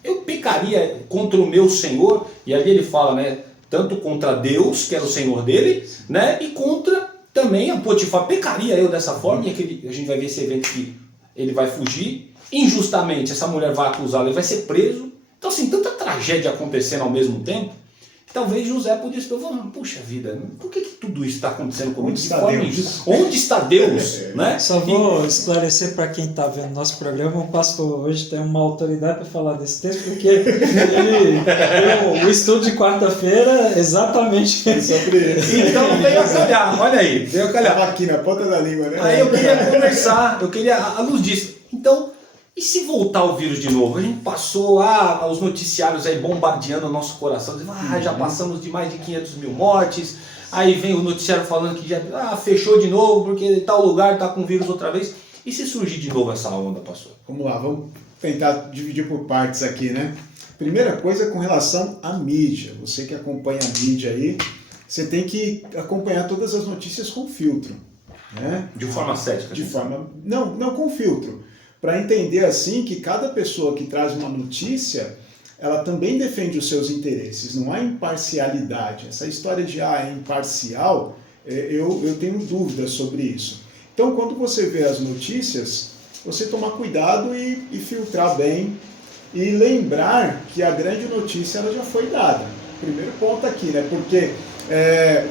eu pecaria contra o meu Senhor. E ali ele fala, né? Tanto contra Deus, que era o Senhor dele, né? E contra também a Potifar. Pecaria eu dessa forma? E a gente vai ver esse evento que ele vai fugir. Injustamente, essa mulher vai acusá-lo, ele vai ser preso. Então, assim, tanta tragédia acontecendo ao mesmo tempo, talvez José pudesse falar, puxa vida, por que tudo isso está acontecendo comigo? Onde está Deus? Onde está Deus? Né? Só vou esclarecer para quem está vendo nosso programa, o pastor hoje tem uma autoridade para falar desse texto, porque o estudo de quarta-feira é exatamente sobre isso. Então veio a calhar, olha aí, veio a calhar. Aqui na ponta da língua, né? Aí eu queria conversar, à luz disso. Então, e se voltar o vírus de novo? A gente passou os noticiários aí bombardeando o nosso coração, dizendo, já passamos de mais de 500 mil mortes. Aí vem o noticiário falando que já fechou de novo porque tal lugar está com vírus outra vez. E se surgir de novo essa onda, pastor? Vamos lá, vamos tentar dividir por partes aqui, né? Primeira coisa com relação à mídia. Você que acompanha a mídia aí, você tem que acompanhar todas as notícias com filtro, né? De forma cética. Não com filtro. Para entender assim que cada pessoa que traz uma notícia, ela também defende os seus interesses, não há imparcialidade. Essa história de é imparcial, eu tenho dúvidas sobre isso. Então, quando você vê as notícias, você tomar cuidado e filtrar bem e lembrar que a grande notícia ela já foi dada. Primeiro ponto aqui, né? Porque,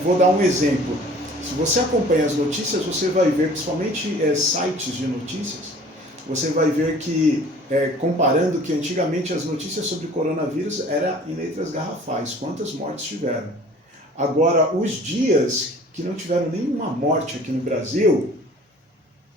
vou dar um exemplo. Se você acompanha as notícias, você vai ver, principalmente sites de notícias, você vai ver que, comparando que antigamente as notícias sobre coronavírus eram em letras garrafais, quantas mortes tiveram. Agora, os dias que não tiveram nenhuma morte aqui no Brasil...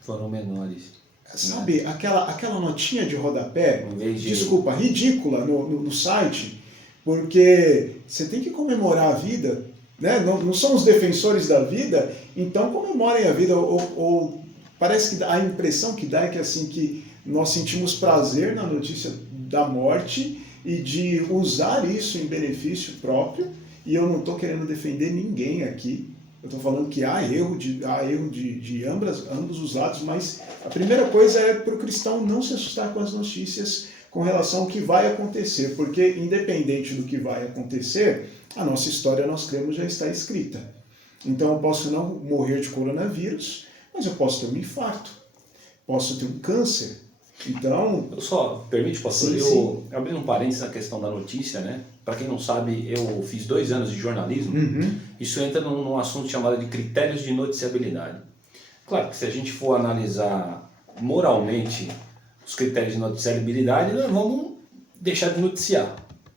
foram menores. Sabe, aquela notinha de rodapé, desculpa, ridícula no site, porque você tem que comemorar a vida, né? Não somos defensores da vida, então comemorem a vida, ou parece que a impressão que dá é que assim que nós sentimos prazer na notícia da morte e de usar isso em benefício próprio, e eu não estou querendo defender ninguém aqui, eu estou falando que há erro de ambos os lados, mas a primeira coisa é para o cristão não se assustar com as notícias com relação ao que vai acontecer, porque independente do que vai acontecer, a nossa história, nós cremos, já está escrita. Então eu posso não morrer de coronavírus, mas eu posso ter um infarto, posso ter um câncer. Então... Eu só, permite, pastor, eu abri um parênteses na questão da notícia, né? Para quem não sabe, eu fiz 2 anos de jornalismo. Isso entra num assunto chamado de critérios de noticiabilidade. Claro que se a gente for analisar moralmente os critérios de noticiabilidade, nós vamos deixar de noticiar.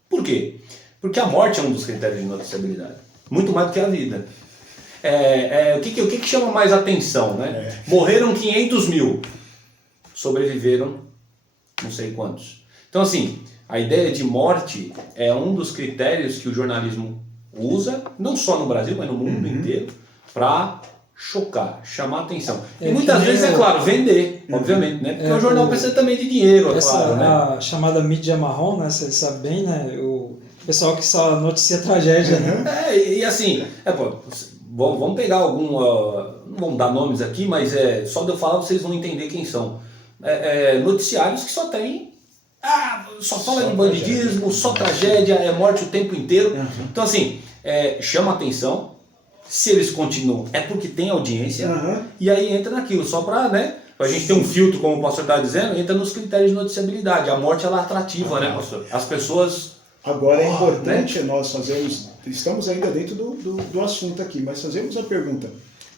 Por quê? Porque a morte é um dos critérios de noticiabilidade, muito mais do que a vida. O que chama mais atenção, né? Morreram 500 mil, sobreviveram não sei quantos. Então, assim, a ideia de morte é um dos critérios que o jornalismo usa, não só no Brasil, mas no mundo inteiro, para chocar, chamar atenção. E muitas vezes, é claro, vender, obviamente, né? Porque o jornal precisa também de dinheiro, é claro, né? A chamada mídia marrom, né? Você sabe bem, né? O pessoal que só noticia tragédia, né? E assim, vamos pegar não vamos dar nomes aqui, mas só de eu falar vocês vão entender quem são. Noticiários que só tem, só fala de bandidismo, só tragédia, é morte o tempo inteiro. Então assim, chama atenção, se eles continuam, é porque tem audiência, e aí entra naquilo, só para, né? A gente ter um filtro, como o pastor está dizendo, entra nos critérios de noticiabilidade. A morte ela é atrativa, né, pastor? As pessoas... Agora é importante nós fazermos, estamos ainda dentro do assunto aqui, mas fazemos a pergunta,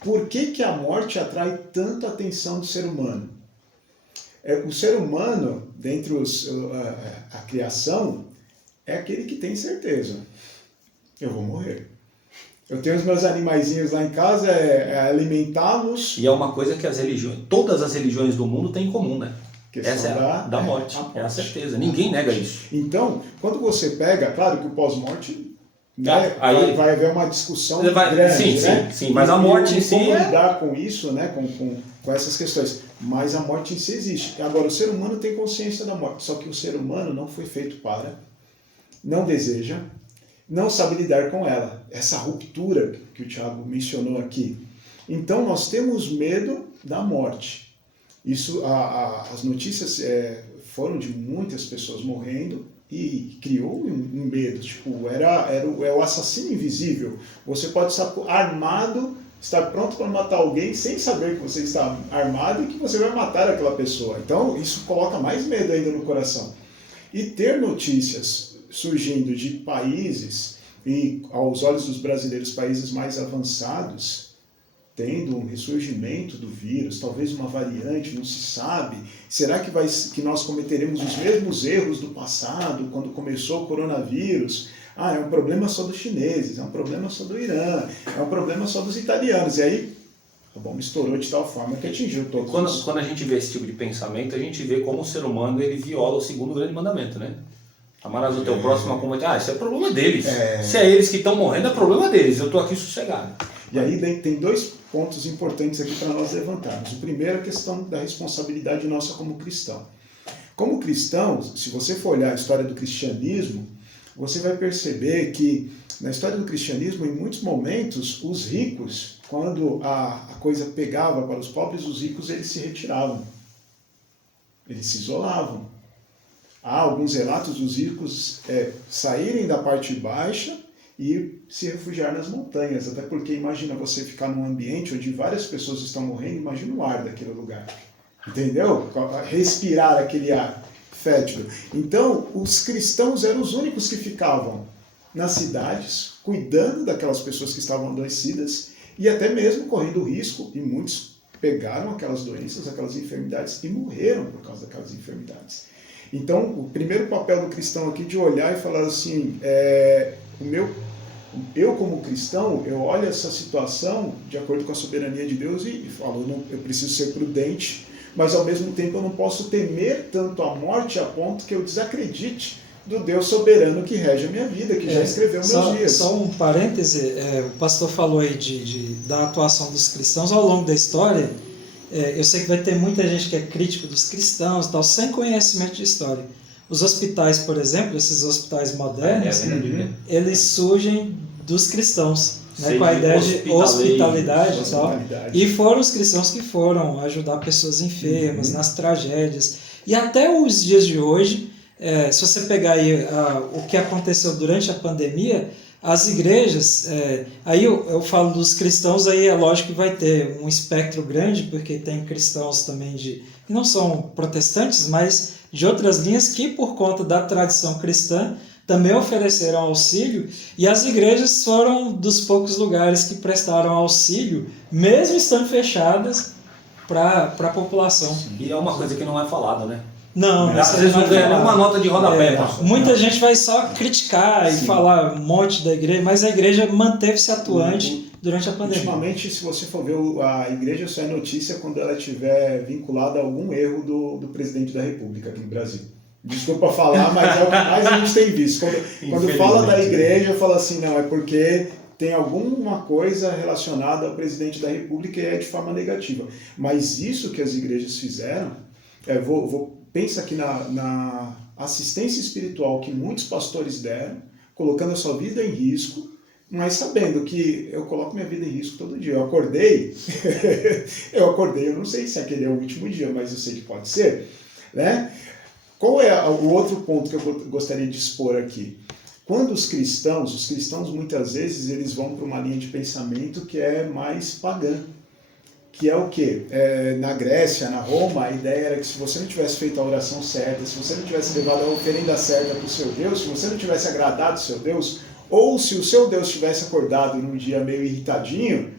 Por que a morte atrai tanta atenção do ser humano? O ser humano, dentre a criação, é aquele que tem certeza. Eu vou morrer. Eu tenho os meus animaizinhos lá em casa, alimentá-los. E é uma coisa que todas as religiões do mundo têm em comum, né? Essa é da morte, é a certeza. Ninguém nega isso. Então, quando você pega, claro que o pós-morte, né, aí vai haver uma discussão grande, sim, né? Sim, mas a morte em si como lidar com isso, né, com essas questões. Mas a morte em si existe. Agora, o ser humano tem consciência da morte, só que o ser humano não foi feito para, não deseja, não sabe lidar com ela. Essa ruptura que o Thiago mencionou aqui. Então, nós temos medo da morte. Isso, as notícias foram de muitas pessoas morrendo e criou um medo. Tipo, é o assassino invisível. Você pode estar armado, estar pronto para matar alguém sem saber que você está armado e que você vai matar aquela pessoa. Então, isso coloca mais medo ainda no coração. E ter notícias surgindo de países, e aos olhos dos brasileiros, países mais avançados, tendo um ressurgimento do vírus, talvez uma variante, não se sabe. Será que nós cometeremos os mesmos erros do passado, quando começou o coronavírus? É um problema só dos chineses, é um problema só do Irã, é um problema só dos italianos. E aí, a bomba estourou de tal forma que atingiu todos. Quando a gente vê esse tipo de pensamento, a gente vê como o ser humano ele viola o segundo grande mandamento, né? Amarás o teu próximo como... isso é problema deles. Se é eles que estão morrendo, é problema deles. Eu estou aqui sossegado. E aí tem dois pontos importantes aqui para nós levantarmos. O primeiro é a questão da responsabilidade nossa como cristão. Como cristão, se você for olhar a história do cristianismo, você vai perceber que na história do cristianismo, em muitos momentos, os ricos, quando a coisa pegava para os pobres, os ricos eles se retiravam. Eles se isolavam. Há alguns relatos dos ricos saírem da parte baixa e se refugiar nas montanhas, até porque imagina você ficar num ambiente onde várias pessoas estão morrendo, imagina o ar daquele lugar, entendeu? Respirar aquele ar fétido. Então, os cristãos eram os únicos que ficavam nas cidades, cuidando daquelas pessoas que estavam adoecidas e até mesmo correndo risco, e muitos pegaram aquelas doenças, aquelas enfermidades e morreram por causa daquelas enfermidades. Então, o primeiro papel do cristão aqui de olhar e falar assim, eu como cristão, eu olho essa situação de acordo com a soberania de Deus e falo, eu preciso ser prudente, mas ao mesmo tempo eu não posso temer tanto a morte a ponto que eu desacredite do Deus soberano que rege a minha vida, que já escreveu meus dias. Só um parêntese, o pastor falou aí da atuação dos cristãos ao longo da história. Eu sei que vai ter muita gente que é crítico dos cristãos, tal, sem conhecimento de história. Os hospitais, por exemplo, esses hospitais modernos, eles surgem dos cristãos, né, com a ideia de hospitalidade e tal. E foram os cristãos que foram ajudar pessoas enfermas, nas tragédias. E até os dias de hoje, se você pegar aí o que aconteceu durante a pandemia, as igrejas, aí eu falo dos cristãos, aí é lógico que vai ter um espectro grande, porque tem cristãos também que não são protestantes, mas de outras linhas que, por conta da tradição cristã, também ofereceram auxílio, e as igrejas foram dos poucos lugares que prestaram auxílio, mesmo estando fechadas, para a população. E é uma coisa que não é falada, né? Não, às vezes não ganha nenhuma nota de rodapé. Muita gente vai só criticar e falar um monte da igreja, mas a igreja manteve-se atuante durante a pandemia. Ultimamente, se você for ver, a igreja só é notícia quando ela estiver vinculada a algum erro do presidente da República aqui no Brasil. Desculpa falar, mas é o que mais a gente tem visto. Quando fala da igreja, fala assim, não, é porque tem alguma coisa relacionada ao presidente da República e é de forma negativa. Mas isso que as igrejas fizeram, pensa aqui na assistência espiritual que muitos pastores deram, colocando a sua vida em risco, mas sabendo que eu coloco minha vida em risco todo dia. Eu acordei, eu não sei se aquele é o último dia, mas eu sei que pode ser, né? Qual é o outro ponto que eu gostaria de expor aqui? Quando os cristãos muitas vezes eles vão para uma linha de pensamento que é mais pagã. Que é o quê? Na Grécia, na Roma, a ideia era que se você não tivesse feito a oração certa, se você não tivesse levado a oferenda certa para o seu Deus, se você não tivesse agradado o seu Deus, ou se o seu Deus tivesse acordado num dia meio irritadinho,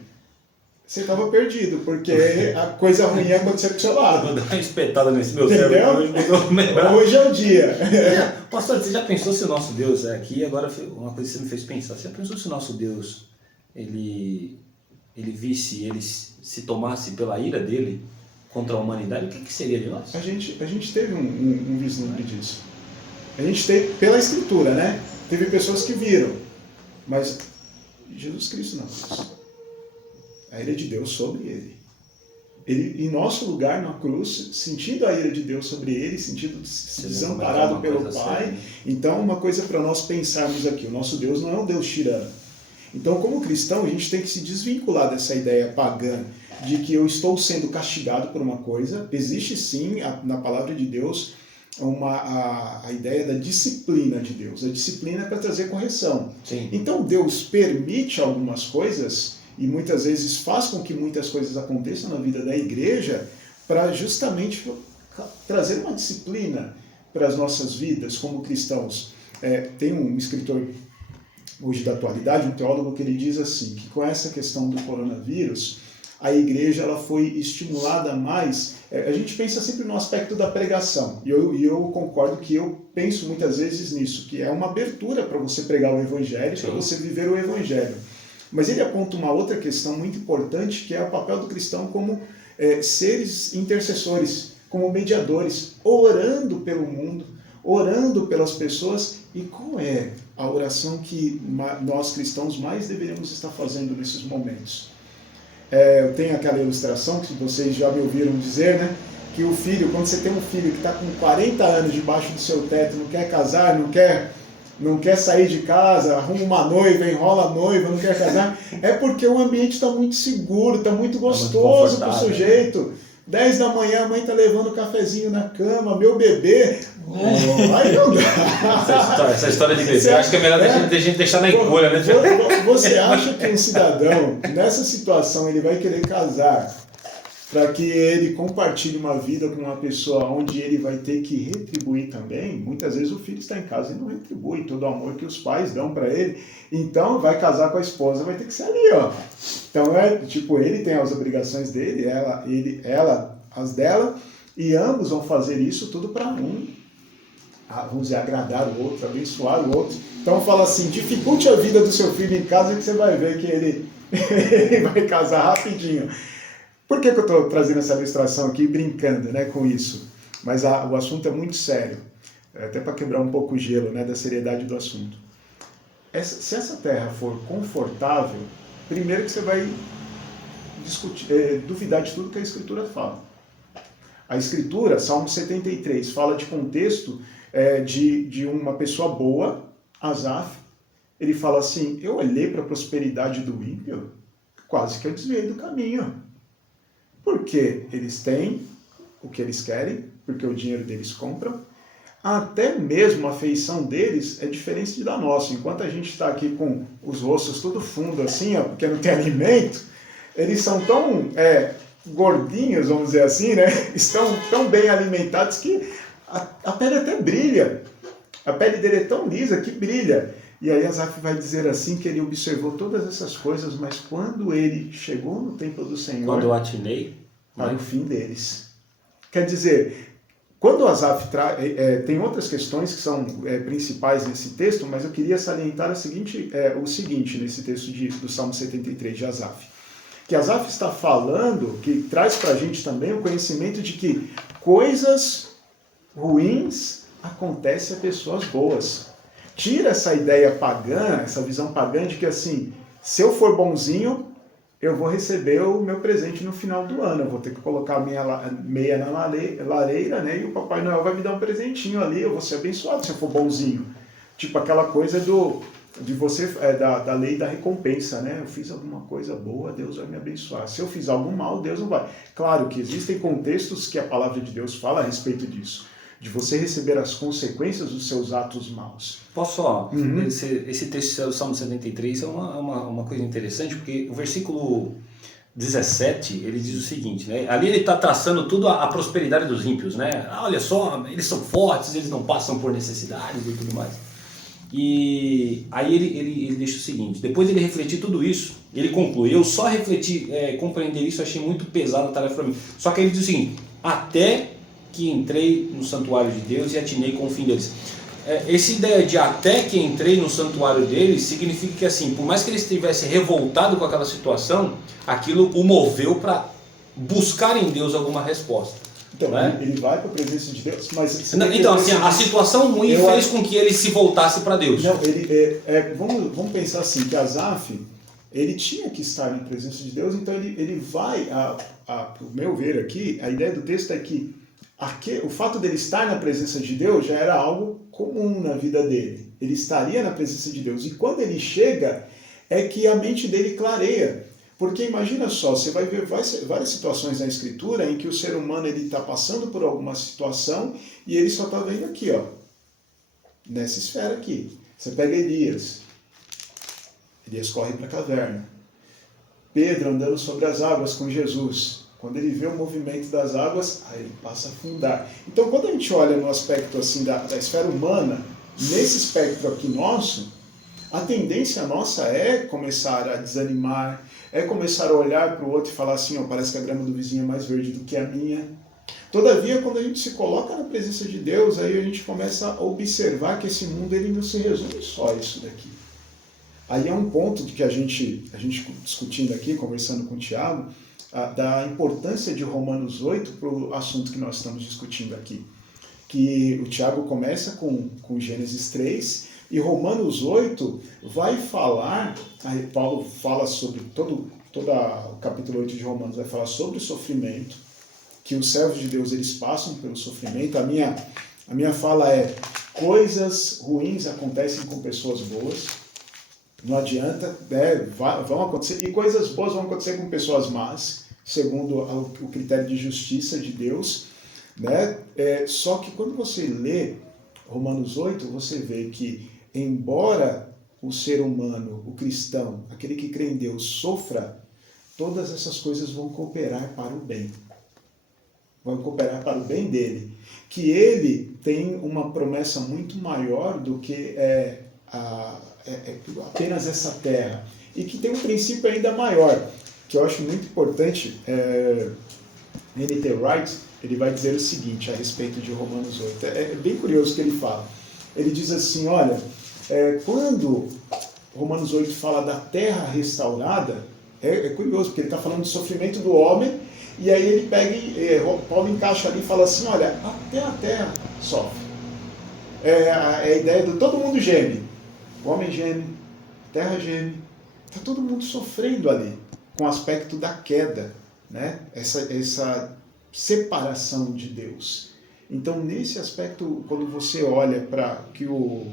você estava perdido, porque a coisa ruim ia acontecer pro seu lado. Vou dar uma espetada nesse meu Entendeu? cérebro hoje, mudou lembrar. Hoje é o dia. Pastor, você já pensou se o nosso Deus é aqui? Agora uma coisa que você me fez pensar. Você já pensou se o nosso Deus, ele visse, ele se tomasse pela ira dele contra a humanidade? O que seria de nós? A gente teve um vislumbre disso. A gente teve, pela Escritura, né? Teve pessoas que viram, mas Jesus Cristo na cruz. A ira de Deus sobre ele. Ele, em nosso lugar na cruz, sentindo a ira de Deus sobre ele, sentindo desamparado pelo Pai. Assim. Então, uma coisa para nós pensarmos aqui: o nosso Deus não é um Deus tirano. Então, como cristão, a gente tem que se desvincular dessa ideia pagã de que eu estou sendo castigado por uma coisa. Existe sim, na palavra de Deus, a ideia da disciplina de Deus. A disciplina é para trazer correção. Sim. Então, Deus permite algumas coisas e muitas vezes faz com que muitas coisas aconteçam na vida da igreja para justamente trazer uma disciplina para as nossas vidas como cristãos. Tem um escritor hoje da atualidade, um teólogo, que ele diz assim, que com essa questão do coronavírus, a igreja ela foi estimulada mais. A gente pensa sempre no aspecto da pregação, e eu concordo que eu penso muitas vezes nisso, que é uma abertura para você pregar o evangelho, para você viver o evangelho. Mas ele aponta uma outra questão muito importante, que é o papel do cristão como seres intercessores, como mediadores, orando pelo mundo, orando pelas pessoas. E qual é a oração que nós cristãos mais deveríamos estar fazendo nesses momentos? Eu tenho aquela ilustração que vocês já me ouviram dizer, né? Que o filho, quando você tem um filho que está com 40 anos debaixo do seu teto, não quer casar, não quer sair de casa, arruma uma noiva, enrola a noiva, não quer casar, é porque o ambiente está muito seguro, está muito gostoso para o sujeito. 10 da manhã a mãe está levando o cafezinho na cama, meu bebê. Aí não dá. Essa história de bebê, acho que é melhor a gente deixar na encolha, né? Você acha que um cidadão, nessa situação, ele vai querer casar para que ele compartilhe uma vida com uma pessoa onde ele vai ter que retribuir também? Muitas vezes o filho está em casa e não retribui todo o amor que os pais dão para ele. Então, vai casar com a esposa, vai ter que ser ali, ó. Então, ele tem as obrigações dele, ela as dela, e ambos vão fazer isso tudo para vamos dizer, agradar o outro, abençoar o outro. Então, fala assim, dificulte a vida do seu filho em casa que você vai ver que ele vai casar rapidinho. Por que eu estou trazendo essa ilustração aqui, brincando, né, com isso? Mas o assunto é muito sério, até para quebrar um pouco o gelo, né, da seriedade do assunto. Se essa terra for confortável, primeiro que você vai duvidar de tudo que a Escritura fala. A Escritura, Salmo 73, fala de contexto de uma pessoa boa, Asaf. Ele fala assim, eu olhei para a prosperidade do ímpio, quase que eu desviei do caminho. Porque eles têm o que eles querem, porque o dinheiro deles compram. Até mesmo a feição deles é diferente da nossa. Enquanto a gente está aqui com os ossos tudo fundo assim, ó, porque não tem alimento, eles são tão gordinhos, vamos dizer assim, né? Estão tão bem alimentados que a pele até brilha. A pele dele é tão lisa que brilha. E aí Asaf vai dizer assim que ele observou todas essas coisas, mas quando ele chegou no templo do Senhor... Quando eu atinei... Para o fim deles. Quer dizer, quando Asaf tem outras questões que são principais nesse texto, mas eu queria salientar o seguinte nesse texto do Salmo 73 de Asaf. Que Asaf está falando, que traz para a gente também o conhecimento de que coisas ruins acontecem a pessoas boas. Tira essa ideia pagã, essa visão pagã de que assim, se eu for bonzinho, eu vou receber o meu presente no final do ano. Eu vou ter que colocar a minha meia na lareira, né? E o Papai Noel vai me dar um presentinho ali, eu vou ser abençoado se eu for bonzinho. Tipo aquela coisa da lei da recompensa, né? Eu fiz alguma coisa boa, Deus vai me abençoar. Se eu fiz algo mal, Deus não vai. Claro que existem contextos que a palavra de Deus fala a respeito disso. De você receber as consequências dos seus atos maus. Posso falar? Esse texto do Salmo 73 é uma coisa interessante, porque o versículo 17, ele diz o seguinte, né? Ali ele está traçando tudo a prosperidade dos ímpios, né? Olha só, eles são fortes, eles não passam por necessidades e tudo mais. E aí ele deixa o seguinte: depois de ele refletir tudo isso, ele conclui: eu só refleti, compreender isso, achei muito pesada a tarefa para mim. Só que ele diz o seguinte: até que entrei no santuário de Deus e atinei com o fim deles. Essa ideia de até que entrei no santuário deles significa que, assim, por mais que ele estivesse revoltado com aquela situação, aquilo o moveu para buscar em Deus alguma resposta. Então, né? Ele vai para a presença de Deus, mas... Então, assim, a situação ruim fez com que ele se voltasse para Deus. Não, vamos pensar assim, que Asaf, ele tinha que estar na presença de Deus, então ele vai, pro meu ver aqui, a ideia do texto é que o fato dele estar na presença de Deus já era algo comum na vida dele. Ele estaria na presença de Deus. E quando ele chega, é que a mente dele clareia. Porque imagina só, você vai ver várias situações na Escritura em que o ser humano está passando por alguma situação e ele só está vendo aqui, ó, nessa esfera aqui. Você pega Elias corre para a caverna. Pedro andando sobre as águas com Jesus. Quando ele vê o movimento das águas, aí ele passa a afundar. Então, quando a gente olha no aspecto assim da esfera humana, nesse espectro aqui nosso, a tendência nossa é começar a desanimar, é começar a olhar para o outro e falar assim, ó, parece que a grama do vizinho é mais verde do que a minha. Todavia, quando a gente se coloca na presença de Deus, aí a gente começa a observar que esse mundo ele não se resume só a isso daqui. Aí é um ponto que a gente discutindo aqui, conversando com o Tiago, da importância de Romanos 8 para o assunto que nós estamos discutindo aqui. Que o Tiago começa com Gênesis 3 e Romanos 8 vai falar, Paulo fala sobre todo o capítulo 8 de Romanos, vai falar sobre o sofrimento, que os servos de Deus eles passam pelo sofrimento. A minha fala é, coisas ruins acontecem com pessoas boas, não adianta, vão acontecer, e coisas boas vão acontecer com pessoas más, segundo o critério de justiça de Deus, né? Só que quando você lê Romanos 8, você vê que, embora o ser humano, o cristão, aquele que crê em Deus, sofra, todas essas coisas vão cooperar para o bem. Vão cooperar para o bem dele. Que ele tem uma promessa muito maior do que apenas essa terra. E que tem um princípio ainda maior, que eu acho muito importante. N.T. Wright, ele vai dizer o seguinte a respeito de Romanos 8. É bem curioso o que ele fala. Ele diz assim, olha, quando Romanos 8 fala da terra restaurada, é curioso, porque ele está falando do sofrimento do homem, e aí ele pega Paulo encaixa ali e fala assim, olha, até a terra sofre. A ideia do todo mundo geme. O homem geme, a terra geme, está todo mundo sofrendo ali, com o aspecto da queda, né? Essa separação de Deus. Então, nesse aspecto, quando você olha para que o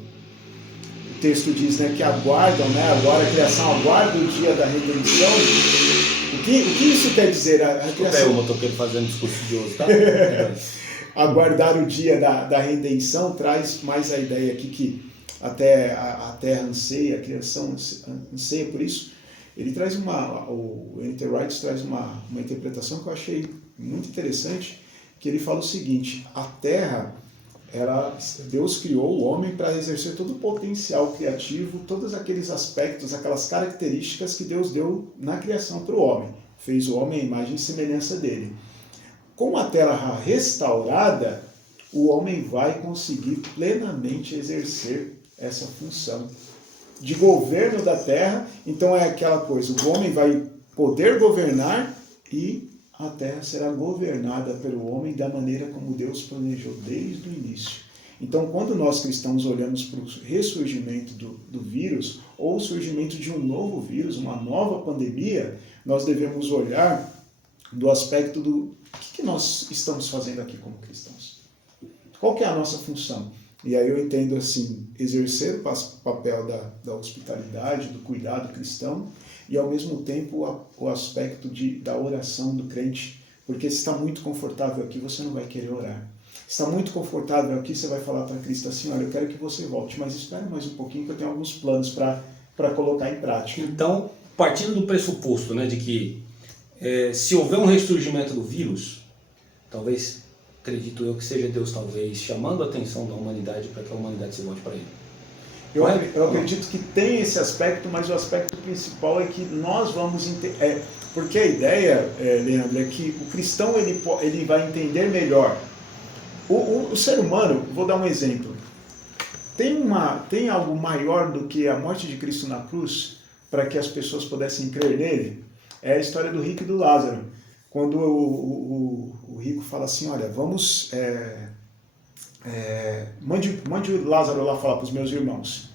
texto diz, né, que aguardam, né, agora a criação aguarda o dia da redenção, o que isso quer dizer? A criação... o motoqueiro fazendo discurso de hoje, tá? Aguardar o dia da redenção traz mais a ideia aqui que até a terra anseia, a criação anseia por isso. Ele traz o N.T. Wright traz uma interpretação que eu achei muito interessante, que ele fala o seguinte, a terra, Deus criou o homem para exercer todo o potencial criativo, todos aqueles aspectos, aquelas características que Deus deu na criação para o homem. Fez o homem à imagem e semelhança dele. Com a terra restaurada, o homem vai conseguir plenamente exercer essa função de governo da terra. Então é aquela coisa, o homem vai poder governar e a terra será governada pelo homem da maneira como Deus planejou desde o início. Então, quando nós cristãos olhamos para o ressurgimento do vírus, ou o surgimento de um novo vírus, uma nova pandemia, nós devemos olhar do aspecto do que nós estamos fazendo aqui como cristãos. Qual que é a nossa função? E aí eu entendo assim, exercer o papel da hospitalidade, do cuidado cristão, e ao mesmo tempo o aspecto da oração do crente, porque se está muito confortável aqui, você não vai querer orar. Se está muito confortável aqui, você vai falar para Cristo assim, olha, eu quero que você volte, mas espere mais um pouquinho que eu tenho alguns planos para colocar em prática. Então, partindo do pressuposto, né, de que se houver um ressurgimento do vírus, talvez, acredito eu, que seja Deus talvez chamando a atenção da humanidade para que a humanidade se volte para ele. Eu acredito que tem esse aspecto, mas o aspecto principal é que nós vamos entender. Porque a ideia, Leandro, é que o cristão ele vai entender melhor. O ser humano, vou dar um exemplo. Tem algo maior do que a morte de Cristo na cruz para que as pessoas pudessem crer nele? É a história do rico e do Lázaro. Quando o rico fala assim, olha, vamos... mande o Lázaro lá falar para os meus irmãos.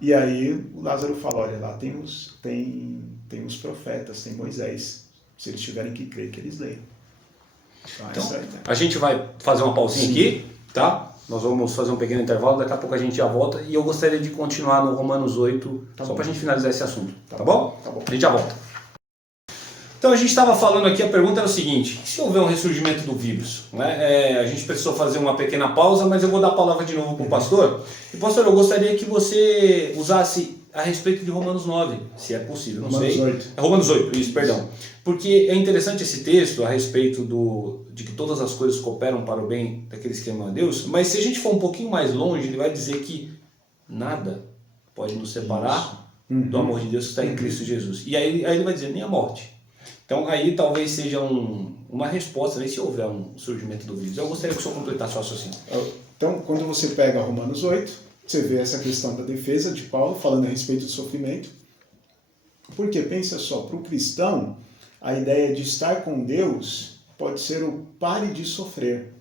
E aí o Lázaro fala, olha, lá tem os profetas, tem Moisés. Se eles tiverem que crer, que eles leiam. Então, a gente vai fazer uma pausinha aqui, tá? Nós vamos fazer um pequeno intervalo, daqui a pouco a gente já volta. E eu gostaria de continuar no Romanos 8, só para a gente finalizar esse assunto, tá bom? Tá bom. A gente já volta. Então a gente estava falando aqui, a pergunta era o seguinte: se houver um ressurgimento do vírus, né? A gente precisou fazer uma pequena pausa, mas eu vou dar a palavra de novo para o pastor. E pastor, eu gostaria que você usasse a respeito de Romanos 9, se é possível, não Romanos sei. 8. Romanos 8, isso, perdão. Porque é interessante esse texto a respeito de que todas as coisas cooperam para o bem daqueles que amam a Deus, mas se a gente for um pouquinho mais longe, ele vai dizer que nada pode nos separar do amor de Deus que está em Cristo Jesus. E aí ele vai dizer, nem a morte. Então aí talvez seja uma resposta, né, se houver um surgimento do vírus. Eu gostaria que o senhor completasse o raciocínio. Então, quando você pega Romanos 8, você vê essa questão da defesa de Paulo, falando a respeito do sofrimento. Porque, pensa só, para o cristão, a ideia de estar com Deus pode ser o pare de sofrer.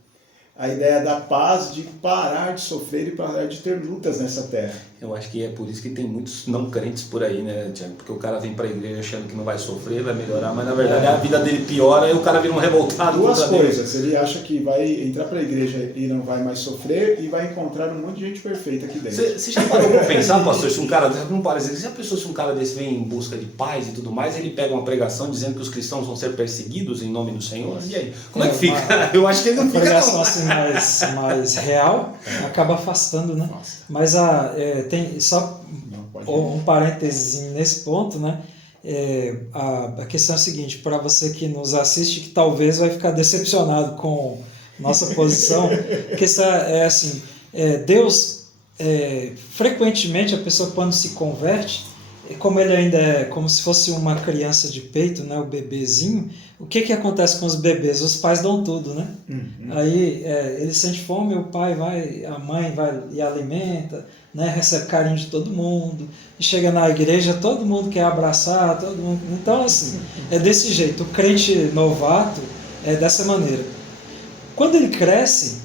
A ideia da paz de parar de sofrer e parar de ter lutas nessa terra. Eu acho que é por isso que tem muitos não crentes por aí, né, Tiago? Porque o cara vem para a igreja achando que não vai sofrer, vai melhorar, mas na verdade a vida dele piora e o cara vira um revoltado. Duas coisas, ele acha que vai entrar para a igreja e não vai mais sofrer e vai encontrar um monte de gente perfeita aqui dentro. Você já parou para pensar, pastor, se um cara desse, não parece, se a pessoa, se um cara desse vem em busca de paz e tudo mais, ele pega uma pregação dizendo que os cristãos vão ser perseguidos em nome do Senhor, e aí? Como é que fica? Eu acho que ele não fica, pregação não. assim mais real acaba afastando, né? Nossa. Mas tem só um parênteses nesse ponto, né? A questão é a seguinte, para você que nos assiste, que talvez vai ficar decepcionado com nossa posição, a questão é assim, Deus, frequentemente a pessoa quando se converte, como ele ainda é como se fosse uma criança de peito, né, o bebezinho, o que acontece com os bebês? Os pais dão tudo, né? Uhum. Aí ele sente fome, o pai vai, a mãe vai e alimenta, né, recebe carinho de todo mundo, e chega na igreja, todo mundo quer abraçar, todo mundo. Então, assim, é desse jeito. O crente novato é dessa maneira. Quando ele cresce,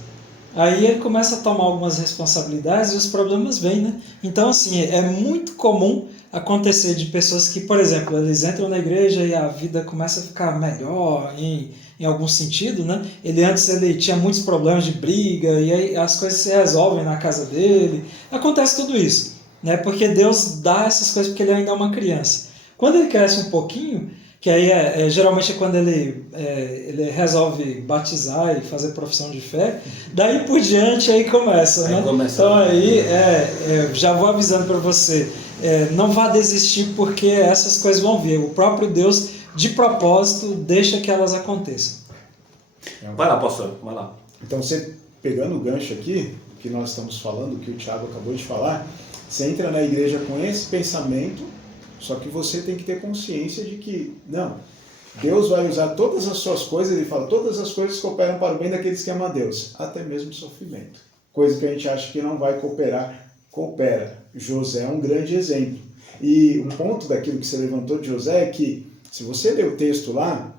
aí ele começa a tomar algumas responsabilidades e os problemas vêm, né? Então, assim, é muito comum acontecer de pessoas que, por exemplo, eles entram na igreja e a vida começa a ficar melhor em algum sentido, né? Antes ele tinha muitos problemas de briga e aí as coisas se resolvem na casa dele. Acontece tudo isso, né? Porque Deus dá essas coisas porque ele ainda é uma criança. Quando ele cresce um pouquinho, que aí geralmente é quando ele resolve batizar e fazer profissão de fé, daí por diante aí começa, né? Então aí já vou avisando para você, não vá desistir porque essas coisas vão vir. O próprio Deus, de propósito, deixa que elas aconteçam. Vai lá, pastor, vai lá. Então, você pegando o gancho aqui, que nós estamos falando, que o Thiago acabou de falar, você entra na igreja com esse pensamento, só que você tem que ter consciência de que, não, Deus vai usar todas as suas coisas, ele fala, todas as coisas cooperam para o bem daqueles que amam a Deus, até mesmo o sofrimento. Coisa que a gente acha que não vai cooperar, coopera. José é um grande exemplo. E um ponto daquilo que você levantou de José é que, se você ler o texto lá,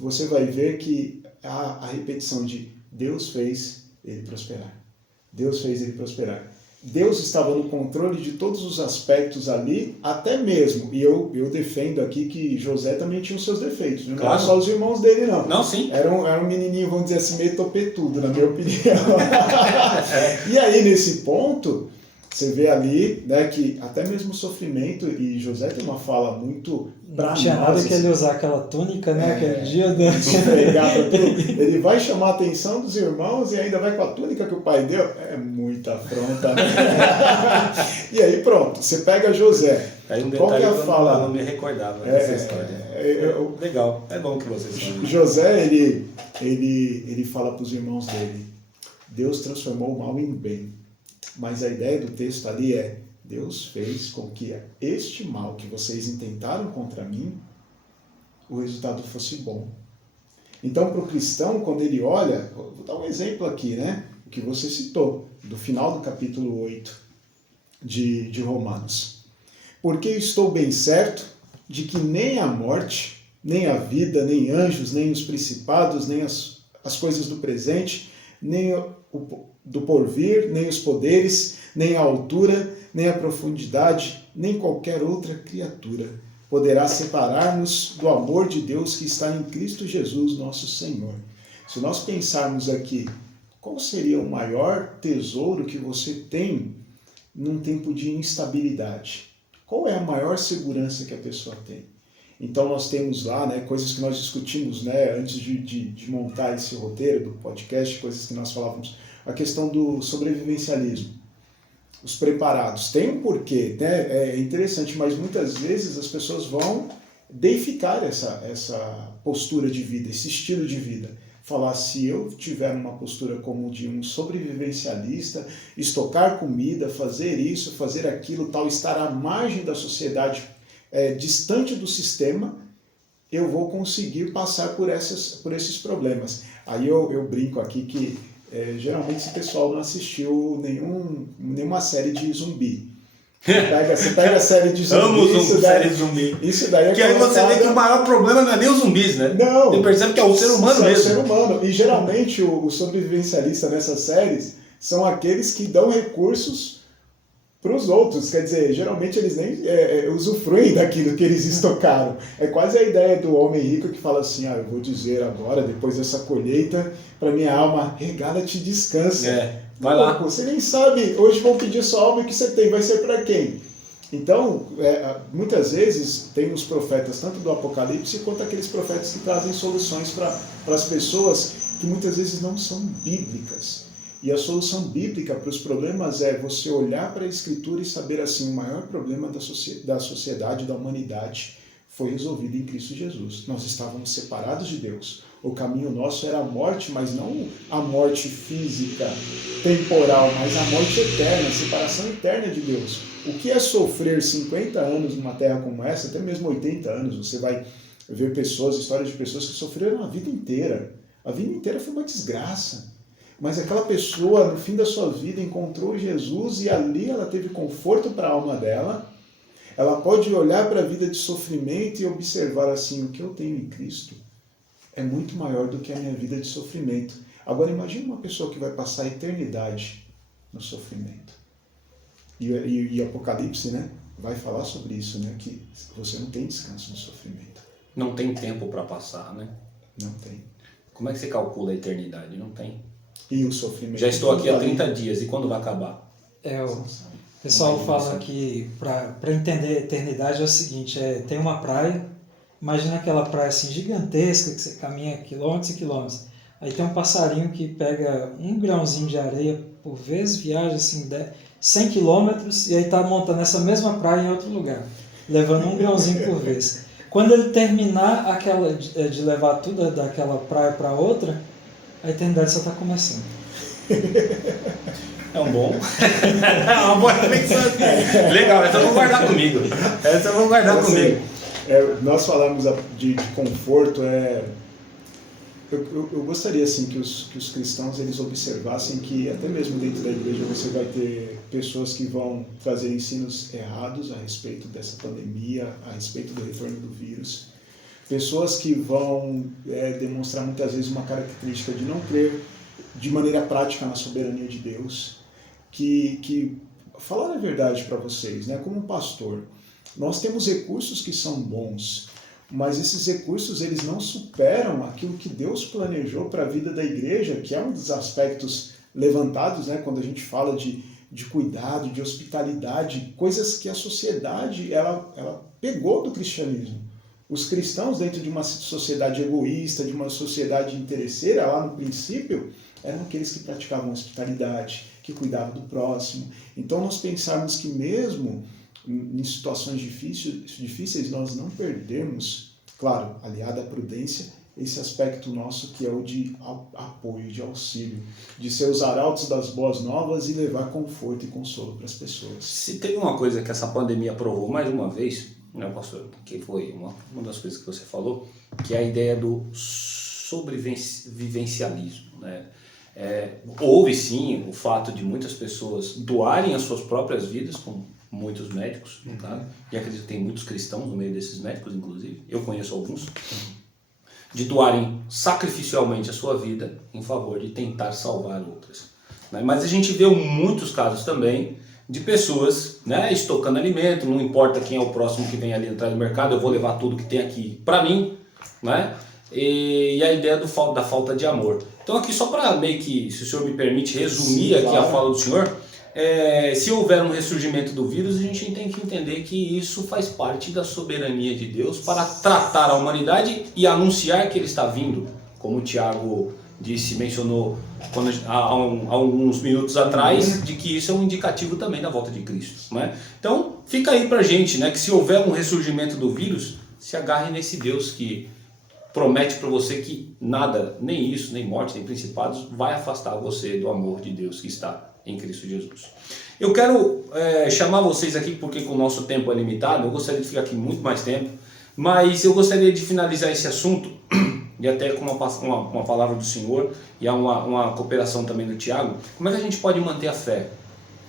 você vai ver que a repetição de Deus fez ele prosperar. Deus fez ele prosperar. Deus estava no controle de todos os aspectos ali, até mesmo, e eu defendo aqui que José também tinha os seus defeitos, não Claro. era só os irmãos dele, não. Não, sim. Era um menininho, vamos dizer assim, meio topetudo, na minha opinião. E aí, nesse ponto, você vê ali, né, que até mesmo o sofrimento, e José tem uma fala muito Não tinha nada que ele usar aquela túnica, né, aquele dia. Esfregar pra tudo. Ele vai chamar a atenção dos irmãos e ainda vai com a túnica que o pai deu. É muita afronta, né? E aí pronto, você pega José. Aí um Qual que detalhe é a que fala? eu não me recordava dessa história. Legal, é bom que vocês falam. José, ele fala para os irmãos dele, Deus transformou o mal em bem. Mas a ideia do texto ali é, Deus fez com que este mal que vocês intentaram contra mim, o resultado fosse bom. Então, para o cristão, quando ele olha, vou dar um exemplo aqui, né? O que você citou, do final do capítulo 8 de Romanos. Porque estou bem certo de que nem a morte, nem a vida, nem anjos, nem os principados, nem as coisas do presente, nem do porvir, nem os poderes, nem a altura, nem a profundidade, nem qualquer outra criatura poderá separar-nos do amor de Deus que está em Cristo Jesus, nosso Senhor. Se nós pensarmos aqui, qual seria o maior tesouro que você tem num tempo de instabilidade? Qual é a maior segurança que a pessoa tem? Então nós temos lá, né, coisas que nós discutimos, né, antes de montar esse roteiro do podcast, coisas que nós falávamos, a questão do sobrevivencialismo. Os preparados. Tem um porquê, né? É interessante, mas muitas vezes as pessoas vão deificar essa postura de vida, esse estilo de vida. Falar, se eu tiver uma postura como de um sobrevivencialista, estocar comida, fazer isso, fazer aquilo, tal, estar à margem da sociedade, distante do sistema, eu vou conseguir passar por esses problemas. Aí eu brinco aqui que geralmente esse pessoal não assistiu nenhuma série de zumbi. Você pega a série de zumbi. Amo série de zumbi. Isso daí é que aí você vê que o maior problema não é nem os zumbis, né? Não. Você percebe que é o ser humano mesmo. É o ser humano. E geralmente o sobrevivencialista nessas séries são aqueles que dão recursos para os outros. Quer dizer, geralmente eles nem usufruem daquilo que eles estocaram. É quase a ideia do homem rico que fala assim, eu vou dizer agora, depois dessa colheita, para minha alma, regala-te e descansa. Vai lá. Você nem sabe, hoje vão pedir sua alma, o que você tem, vai ser para quem? Então, muitas vezes tem os profetas, tanto do Apocalipse, quanto aqueles profetas que trazem soluções para as pessoas que muitas vezes não são bíblicas. E a solução bíblica para os problemas é você olhar para a Escritura e saber assim, o maior problema da sociedade, da humanidade, foi resolvido em Cristo Jesus. Nós estávamos separados de Deus. O caminho nosso era a morte, mas não a morte física, temporal, mas a morte eterna, a separação eterna de Deus. O que é sofrer 50 anos numa terra como essa, até mesmo 80 anos, você vai ver histórias de pessoas que sofreram a vida inteira. A vida inteira foi uma desgraça. Mas aquela pessoa, no fim da sua vida, encontrou Jesus e ali ela teve conforto para a alma dela. Ela pode olhar para a vida de sofrimento e observar assim, o que eu tenho em Cristo é muito maior do que a minha vida de sofrimento. Agora imagine uma pessoa que vai passar a eternidade no sofrimento. E Apocalipse, né, vai falar sobre isso, né, que você não tem descanso no sofrimento. Não tem tempo para passar, né? Não tem. Como é que você calcula a eternidade? Não tem. E o sofrimento. Já estou aqui há 30 dias, e quando vai acabar? O pessoal fala que para entender a eternidade é o seguinte, tem uma praia, imagina aquela praia assim gigantesca, que você caminha quilômetros e quilômetros, aí tem um passarinho que pega um grãozinho de areia por vez, viaja assim 100 quilômetros e aí está montando essa mesma praia em outro lugar, levando um grãozinho por vez. Quando ele terminar aquela de levar tudo daquela praia para outra, a eternidade só está começando. É um bom. É uma boa reflexão. Legal, essa eu vou guardar comigo. Nós falamos de conforto. Eu gostaria assim, que os cristãos eles observassem que até mesmo dentro da igreja você vai ter pessoas que vão trazer ensinos errados a respeito dessa pandemia, a respeito do retorno do vírus. Pessoas que vão demonstrar muitas vezes uma característica de não crer de maneira prática na soberania de Deus, que falar a verdade para vocês, né? Como pastor, nós temos recursos que são bons, mas esses recursos eles não superam aquilo que Deus planejou para a vida da igreja, que é um dos aspectos levantados, né? Quando a gente fala de cuidado, de hospitalidade, coisas que a sociedade ela pegou do cristianismo. Os cristãos, dentro de uma sociedade egoísta, de uma sociedade interesseira, lá no princípio, eram aqueles que praticavam hospitalidade, que cuidavam do próximo. Então, nós pensarmos que mesmo em situações difíceis, nós não perdemos, claro, aliado à prudência esse aspecto nosso que é o de apoio, de auxílio, de ser os arautos das boas novas e levar conforto e consolo para as pessoas. Se teve uma coisa que essa pandemia provou mais uma vez, né, pastor, que foi uma das coisas que você falou, que é a ideia do sobrevivencialismo, né? Houve sim o fato de muitas pessoas doarem as suas próprias vidas, como muitos médicos, no caso, e acredito que tem muitos cristãos no meio desses médicos, inclusive, eu conheço alguns, de doarem sacrificialmente a sua vida em favor de tentar salvar outras. Né? Mas a gente vê muitos casos também de pessoas, né, estocando alimento, não importa quem é o próximo que vem ali atrás do mercado, eu vou levar tudo que tem aqui para mim, né? E a ideia da falta de amor. Então aqui só para meio que, se o senhor me permite, resumir aqui a fala do senhor, se houver um ressurgimento do vírus, a gente tem que entender que isso faz parte da soberania de Deus para tratar a humanidade e anunciar que ele está vindo, como o Tiago mencionou há alguns minutos atrás, de que isso é um indicativo também da volta de Cristo. Né? Então fica aí pra gente, né, que se houver um ressurgimento do vírus, se agarre nesse Deus que promete para você que nada, nem isso, nem morte, nem principados, vai afastar você do amor de Deus que está em Cristo Jesus. Eu quero chamar vocês aqui, porque com o nosso tempo é limitado, eu gostaria de ficar aqui muito mais tempo, mas eu gostaria de finalizar esse assunto, e até com uma palavra do Senhor, e uma cooperação também do Tiago, como é que a gente pode manter a fé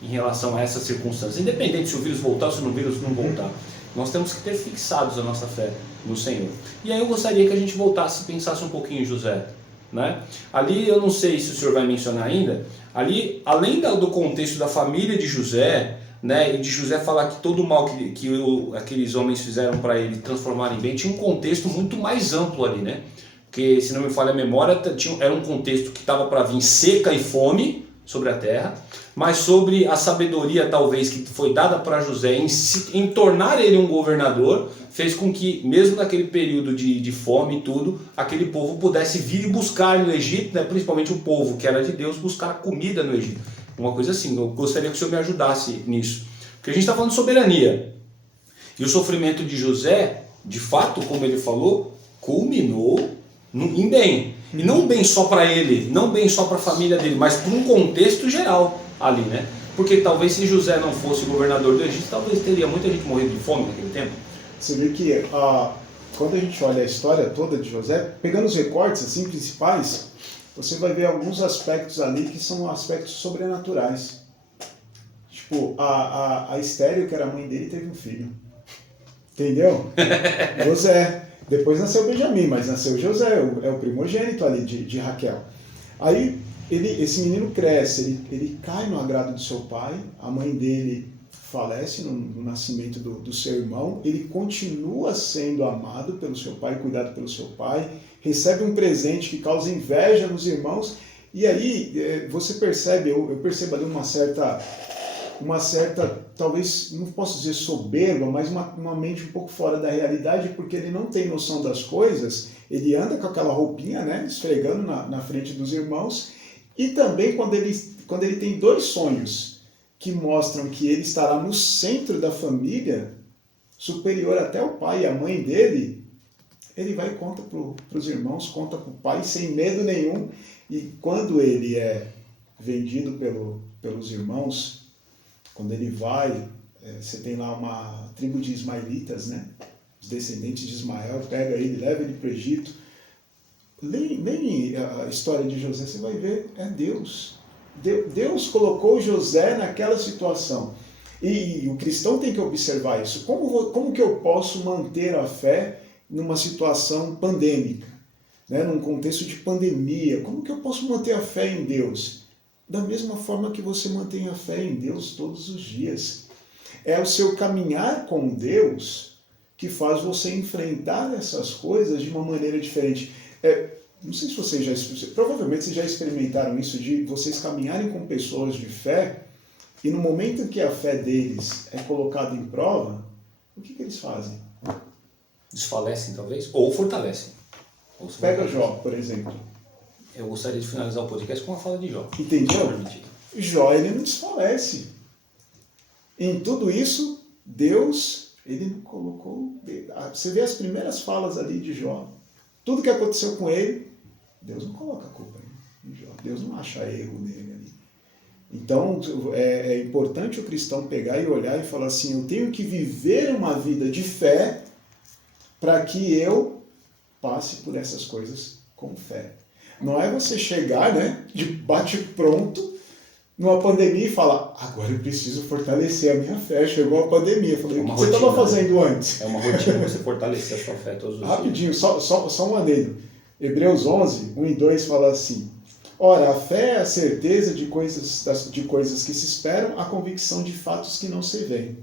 em relação a essas circunstâncias, independente se o vírus voltar ou se o vírus não voltar. Nós temos que ter fixados a nossa fé no Senhor. E aí eu gostaria que a gente voltasse e pensasse um pouquinho em José. Né? Ali, eu não sei se o senhor vai mencionar ainda, ali, além do contexto da família de José, né, e de José falar que todo o mal que aqueles homens fizeram para ele transformarem em bem, tinha um contexto muito mais amplo ali, né? Porque, se não me falha a memória, era um contexto que estava para vir seca e fome sobre a terra, mas sobre a sabedoria talvez que foi dada para José em tornar ele um governador, fez com que, mesmo naquele período de fome e tudo, aquele povo pudesse vir e buscar no Egito, né, principalmente o povo que era de Deus, buscar comida no Egito. Uma coisa assim, eu gostaria que o senhor me ajudasse nisso. Porque a gente está falando de soberania. E o sofrimento de José, de fato, como ele falou, culminou em bem. E não bem só para ele, não bem só para a família dele, mas para um contexto geral ali, né? Porque talvez se José não fosse governador do Egito, talvez teria muita gente morrendo de fome naquele tempo. Você vê que quando a gente olha a história toda de José, pegando os recortes assim principais, você vai ver alguns aspectos ali que são aspectos sobrenaturais. Tipo, a Estéreo, que era a mãe dele, teve um filho. Entendeu? José. Depois nasceu Benjamim, mas nasceu José, é o primogênito ali de Raquel. Aí esse menino cresce, ele cai no agrado do seu pai, a mãe dele falece no nascimento do seu irmão, ele continua sendo amado pelo seu pai, cuidado pelo seu pai, recebe um presente que causa inveja nos irmãos, e aí você percebe, eu percebo ali uma certa, talvez, não posso dizer soberba, mas uma mente um pouco fora da realidade, porque ele não tem noção das coisas, ele anda com aquela roupinha, né, esfregando na frente dos irmãos, e também quando ele tem dois sonhos que mostram que ele estará no centro da família, superior até o pai e a mãe dele, ele vai e conta para os irmãos, conta para o pai, sem medo nenhum, e quando ele é vendido pelos irmãos, quando ele vai, você tem lá uma tribo de ismaelitas, né? Os descendentes de Ismael, pega ele, leva ele para o Egito. Leia a história de José, você vai ver, é Deus. Deus colocou José naquela situação. E o cristão tem que observar isso. Como que eu posso manter a fé numa situação pandêmica? Né? Num contexto de pandemia, como que eu posso manter a fé em Deus? Da mesma forma que você mantém a fé em Deus todos os dias. É o seu caminhar com Deus que faz você enfrentar essas coisas de uma maneira diferente. Não sei se vocês provavelmente vocês já experimentaram isso, de vocês caminharem com pessoas de fé e no momento em que a fé deles é colocada em prova, o que eles fazem? Desfalecem, talvez, ou fortalecem. Pega Jó, por exemplo. Eu gostaria de finalizar o podcast com uma fala de Jó. Entendeu? Jó, ele não desfalece. Em tudo isso, Deus, ele não colocou... Você vê as primeiras falas ali de Jó. tudo que aconteceu com ele, Deus não coloca a culpa em Jó. Deus não acha erro nele ali. Então, é importante o cristão pegar e olhar e falar assim, eu tenho que viver uma vida de fé para que eu passe por essas coisas com fé. Não é você chegar, né, de bate-pronto, numa pandemia e falar, agora eu preciso fortalecer a minha fé, chegou a pandemia. Eu falei, o que você estava fazendo antes? É uma rotina você fortalecer a sua fé todos os dias. Rapidinho, só um adendo. Hebreus 11, 1 e 2 fala assim, ora, a fé é a certeza de coisas que se esperam, a convicção de fatos que não se veem.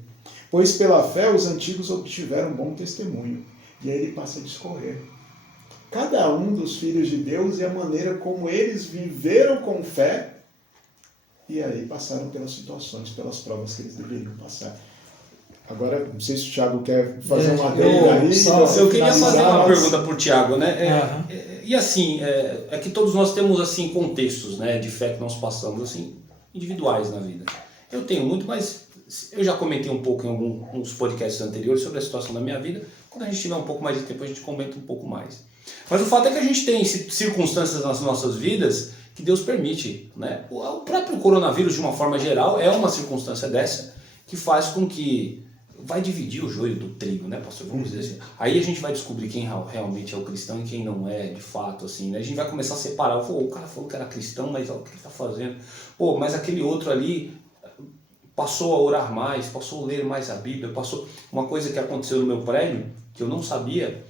Pois pela fé os antigos obtiveram bom testemunho. E aí ele passa a discorrer. Cada um dos filhos de Deus e a maneira como eles viveram com fé, e aí passaram pelas situações, pelas provas que eles deveriam passar. Agora, não sei se o Thiago quer fazer uma adenda aí. Eu queria fazer uma pergunta para o Thiago, né? E assim, é que todos nós temos assim contextos, né, de fé que nós passamos assim individuais na vida. Eu tenho muito, mas eu já comentei um pouco em alguns podcasts anteriores sobre a situação da minha vida. Quando a gente tiver um pouco mais de tempo, a gente comenta um pouco mais. Mas o fato é que a gente tem circunstâncias nas nossas vidas que Deus permite, né? O próprio coronavírus, de uma forma geral, é uma circunstância dessa que faz com que vai dividir o joio do trigo, né, pastor? Vamos dizer assim. Aí a gente vai descobrir quem realmente é o cristão e quem não é, de fato, assim, né? A gente vai começar a separar. O cara falou que era cristão, mas olha o que ele está fazendo. Pô, mas aquele outro ali passou a orar mais, passou a ler mais a Bíblia, passou... Uma coisa que aconteceu no meu prédio, que eu não sabia,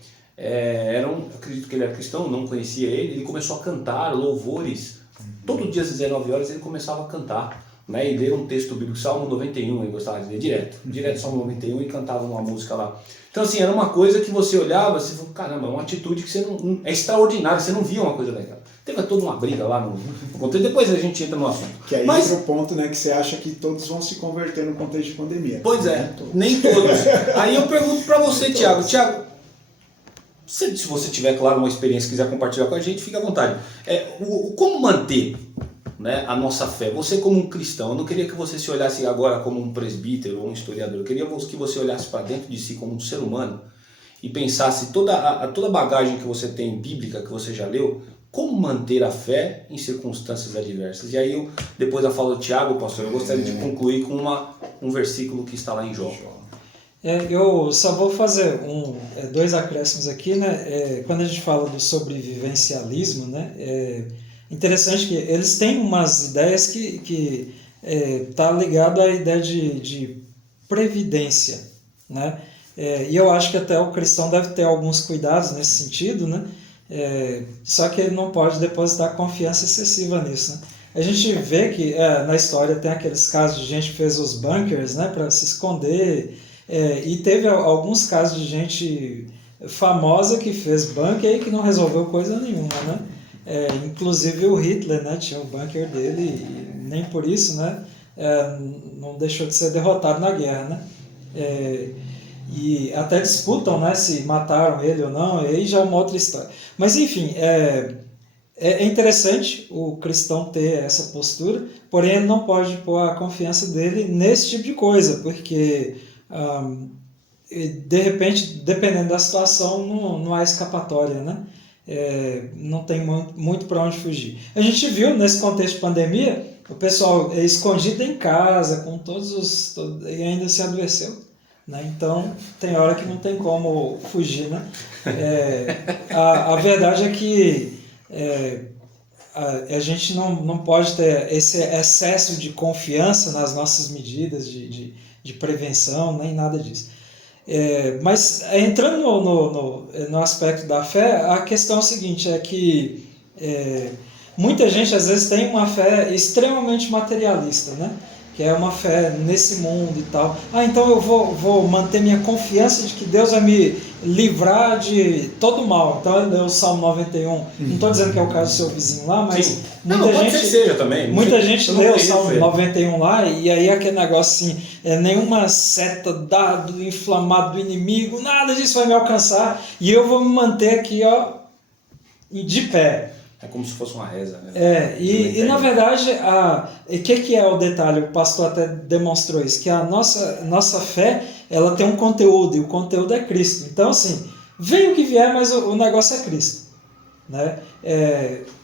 acredito que ele era cristão, não conhecia ele começou a cantar louvores. Todo dia às 19 horas ele começava a cantar, né, e ler um texto bíblico, Salmo 91, ele gostava de ler direto Salmo 91 e cantava uma música lá. Então assim, era uma coisa que você olhava, você falou, caramba, é uma atitude que você não é extraordinária, você não via uma coisa daquela. Teve toda uma briga lá no contexto, depois a gente entra no assunto. Que aí entra o ponto, né, que você acha que todos vão se converter no contexto de pandemia. Pois é, nem todos. Aí eu pergunto para você, Thiago, se você tiver, claro, uma experiência e quiser compartilhar com a gente, fique à vontade. Como manter, né, a nossa fé? Você como um cristão, eu não queria que você se olhasse agora como um presbítero ou um historiador, eu queria que você olhasse para dentro de si como um ser humano e pensasse toda a bagagem que você tem bíblica, que você já leu, como manter a fé em circunstâncias adversas. E aí, depois da fala do Tiago, pastor, eu gostaria de concluir com um versículo que está lá em Jó. Eu só vou fazer dois acréscimos aqui, né? Quando a gente fala do sobrevivencialismo, né? É interessante que eles têm umas ideias que tá ligado à ideia de previdência, né? E eu acho que até o cristão deve ter alguns cuidados nesse sentido, né? Só que ele não pode depositar confiança excessiva nisso, né? A gente vê que na história tem aqueles casos de gente que fez os bunkers, né, para se esconder, e teve alguns casos de gente famosa que fez bunker e que não resolveu coisa nenhuma, né? Inclusive o Hitler, né, tinha o bunker dele e nem por isso, né, não deixou de ser derrotado na guerra, né? E até disputam, né, se mataram ele ou não, e aí já é uma outra história. Mas enfim, é interessante o cristão ter essa postura, porém ele não pode pôr a confiança dele nesse tipo de coisa, porque de repente, dependendo da situação, não há escapatória, né? Não tem muito para onde fugir. A gente viu nesse contexto de pandemia, o pessoal escondido em casa, com e ainda se adoeceu. Né? Então, tem hora que não tem como fugir, né? A verdade é que a gente não pode ter esse excesso de confiança nas nossas medidas de prevenção, nem nada disso. Mas, entrando no aspecto da fé, a questão é a seguinte, é que muita gente, às vezes, tem uma fé extremamente materialista, né? Que é uma fé nesse mundo e tal. Então eu vou manter minha confiança de que Deus vai me livrar de todo mal. Então eu o Salmo 91. Não estou dizendo que é o caso do seu vizinho lá, mas sim. Muita gente seja também. Muita gente lê o Salmo 91 lá e aí aquele negócio assim, nenhuma seta, dado inflamado do inimigo, nada disso vai me alcançar e eu vou me manter aqui, ó, de pé. É como se fosse uma reza, né? E na verdade, o que é o detalhe? O pastor até demonstrou isso, que a nossa fé, ela tem um conteúdo, e o conteúdo é Cristo. Então, assim, Vem o que vier, mas o negócio é Cristo. Né?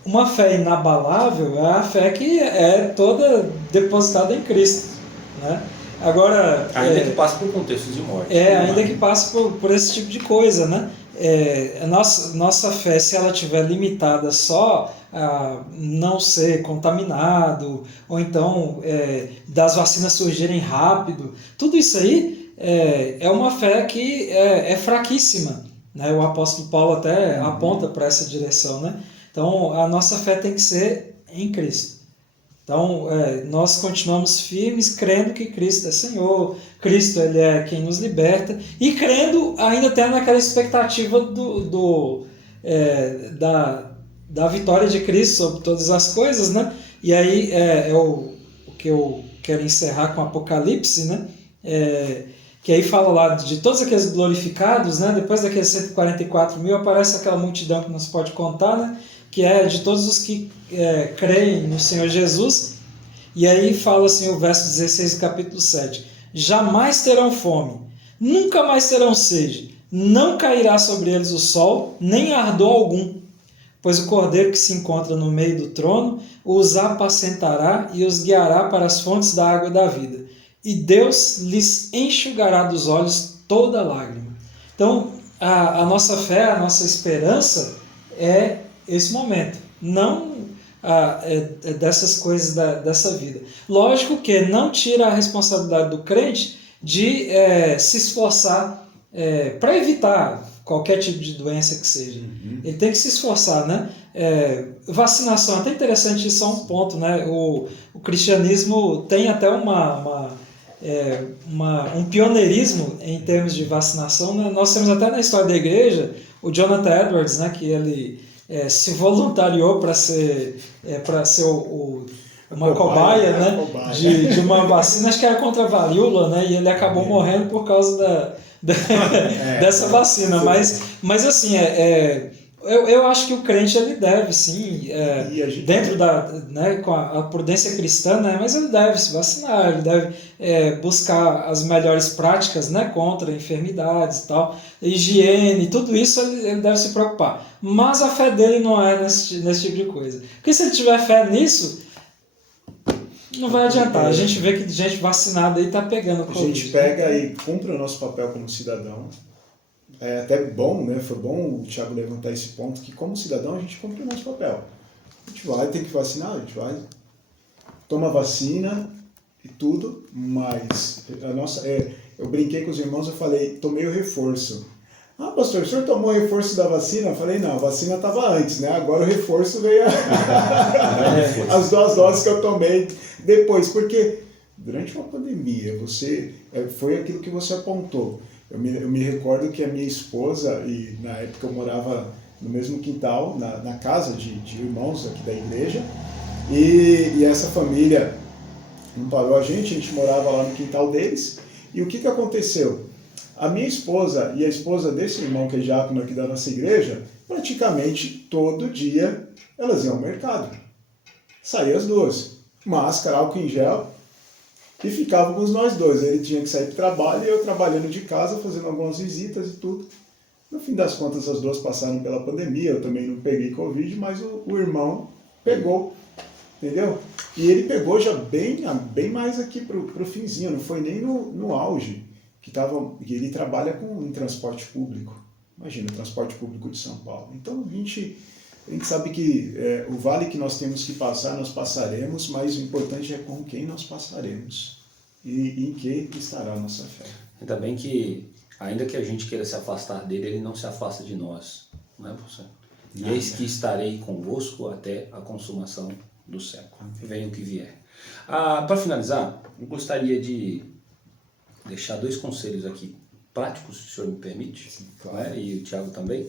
Uma fé inabalável é a fé que é toda depositada em Cristo. Né? Agora, ainda que passe por contextos de morte. Ainda que passe por esse tipo de coisa. Né? A nossa fé, se ela estiver limitada só a não ser contaminado, ou então das vacinas surgirem rápido, tudo isso aí é uma fé que é fraquíssima. Né? O apóstolo Paulo até aponta para essa direção. Né? Então, a nossa fé tem que ser em Cristo. Então, nós continuamos firmes, crendo que Cristo é Senhor, Cristo ele é quem nos liberta, e crendo, ainda tendo aquela expectativa da vitória de Cristo sobre todas as coisas. Né? E aí o que eu quero encerrar com Apocalipse, né? Que aí fala lá de todos aqueles glorificados, né? Depois daqueles 144 mil aparece aquela multidão que não se pode contar, né? Que é de todos os que creem no Senhor Jesus. E aí fala assim o verso 16 do capítulo 7. Jamais terão fome, nunca mais terão sede, não cairá sobre eles o sol, nem ardor algum, pois o cordeiro que se encontra no meio do trono os apacentará e os guiará para as fontes da água da vida. E Deus lhes enxugará dos olhos toda lágrima. Então, a nossa fé, a nossa esperança é esse momento, não dessas coisas dessa vida. Lógico que não tira a responsabilidade do crente de se esforçar para evitar qualquer tipo de doença que seja. Ele tem que se esforçar, né? Vacinação, até interessante, isso é um ponto, né? O cristianismo tem até um pioneirismo em termos de vacinação. Né? Nós temos até na história da igreja o Jonathan Edwards, né? Que ele se voluntariou para ser uma cobaia, né? De uma vacina, acho que era contra a varíola, né? E ele acabou morrendo por causa dessa vacina. Mas assim, eu acho que o crente ele deve, sim, dentro com a prudência cristã, né, mas ele deve se vacinar, ele deve buscar as melhores práticas, né, contra enfermidades e tal, higiene, tudo isso ele deve se preocupar. Mas a fé dele não é nesse tipo de coisa. Porque se ele tiver fé nisso, não vai adiantar. A gente vê que gente vacinada aí está pegando Covid. A gente pega e cumpre o nosso papel como cidadão. É até bom, né? Foi bom o Thiago levantar esse ponto, que como cidadão a gente cumpre o nosso papel. A gente vai, tem que vacinar, a gente vai, toma vacina e tudo, mas eu brinquei com os irmãos, eu falei, tomei o reforço. Ah, pastor, o senhor tomou o reforço da vacina? Eu falei, não, a vacina estava antes, né? Agora o reforço veio as 2 doses que eu tomei depois, porque durante uma pandemia, foi aquilo que você apontou. Eu me recordo que a minha esposa, e na época eu morava no mesmo quintal, na casa de irmãos aqui da igreja, e essa família não parou a gente morava lá no quintal deles, e o que aconteceu? A minha esposa e a esposa desse irmão que é diácono aqui da nossa igreja, praticamente todo dia elas iam ao mercado. Saíam as duas, máscara, álcool em gel, e ficávamos nós dois. Ele tinha que sair para o trabalho e eu trabalhando de casa, fazendo algumas visitas e tudo. No fim das contas, as duas passaram pela pandemia, eu também não peguei Covid, mas o irmão pegou, entendeu? E ele pegou já bem mais aqui pro finzinho, não foi nem no auge, que ele trabalha em transporte público. Imagina, transporte público de São Paulo. Então a gente sabe que o vale que nós temos que passar, nós passaremos, mas o importante é com quem nós passaremos e em que estará a nossa fé. Ainda bem que, ainda que a gente queira se afastar dele, ele não se afasta de nós, não é, professor? Eis que estarei convosco até a consumação do século. Venha o que vier. Para finalizar, eu gostaria de deixar 2 conselhos aqui práticos, se o senhor me permite. Sim, claro. Né? E o Thiago também.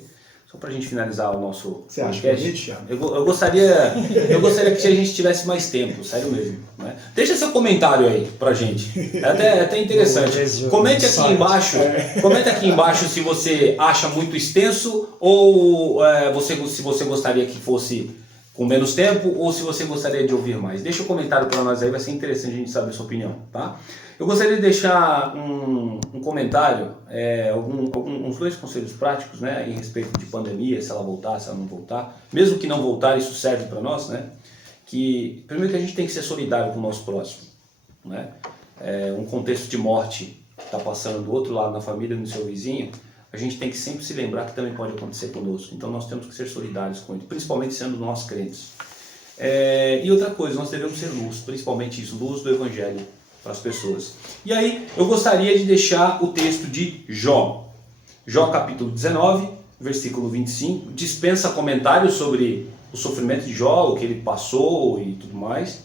Só para a gente finalizar o nosso Você acha podcast. Eu gostaria que a gente tivesse mais tempo, sério mesmo. Né? Deixa seu comentário aí pra gente. É até interessante. Comente aqui embaixo se você acha muito extenso ou se você gostaria que fosse com menos tempo ou se você gostaria de ouvir mais. Deixa um comentário para nós aí, vai ser interessante a gente saber a sua opinião, tá? Eu gostaria de deixar um comentário, uns 2 conselhos práticos, né, em respeito de pandemia, se ela voltar, se ela não voltar. Mesmo que não voltar, isso serve para nós, né? Que primeiro que a gente tem que ser solidário com o nosso próximo, né? Um contexto de morte está passando do outro lado na família, no seu vizinho, a gente tem que sempre se lembrar que também pode acontecer conosco. Então nós temos que ser solidários com ele, principalmente sendo nós crentes. E outra coisa, nós devemos ser luz, principalmente isso, luz do Evangelho para as pessoas. E aí eu gostaria de deixar o texto de Jó. Jó capítulo 19, versículo 25, dispensa comentários sobre o sofrimento de Jó, o que ele passou e tudo mais.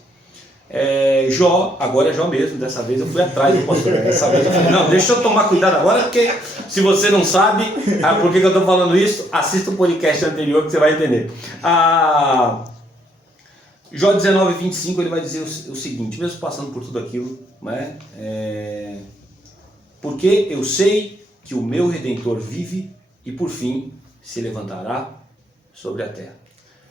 Jó, agora é Jó mesmo, dessa vez eu fui atrás do pastor, dessa vez eu falei, não, deixa eu tomar cuidado agora, porque se você não sabe por que eu estou falando isso, assista o podcast anterior que você vai entender. Jó 19, 25, ele vai dizer o seguinte, mesmo passando por tudo aquilo, né? Porque eu sei que o meu Redentor vive e por fim se levantará sobre a terra.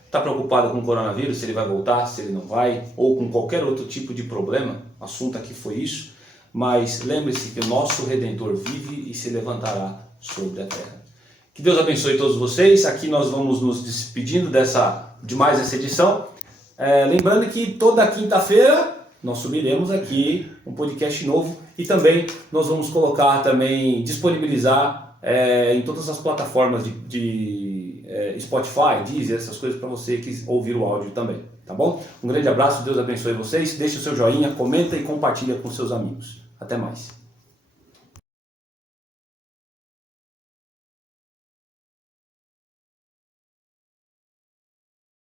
Está preocupado com o coronavírus, se ele vai voltar, se ele não vai, ou com qualquer outro tipo de problema, o assunto aqui foi isso, mas lembre-se que o nosso Redentor vive e se levantará sobre a terra. Que Deus abençoe todos vocês, aqui nós vamos nos despedindo de mais essa edição, lembrando que toda quinta-feira nós subiremos aqui um podcast novo e também nós vamos disponibilizar em todas as plataformas de Spotify, Deezer, essas coisas para você que ouvir o áudio também, tá bom? Um grande abraço, Deus abençoe vocês, deixe o seu joinha, comenta e compartilha com seus amigos. Até mais.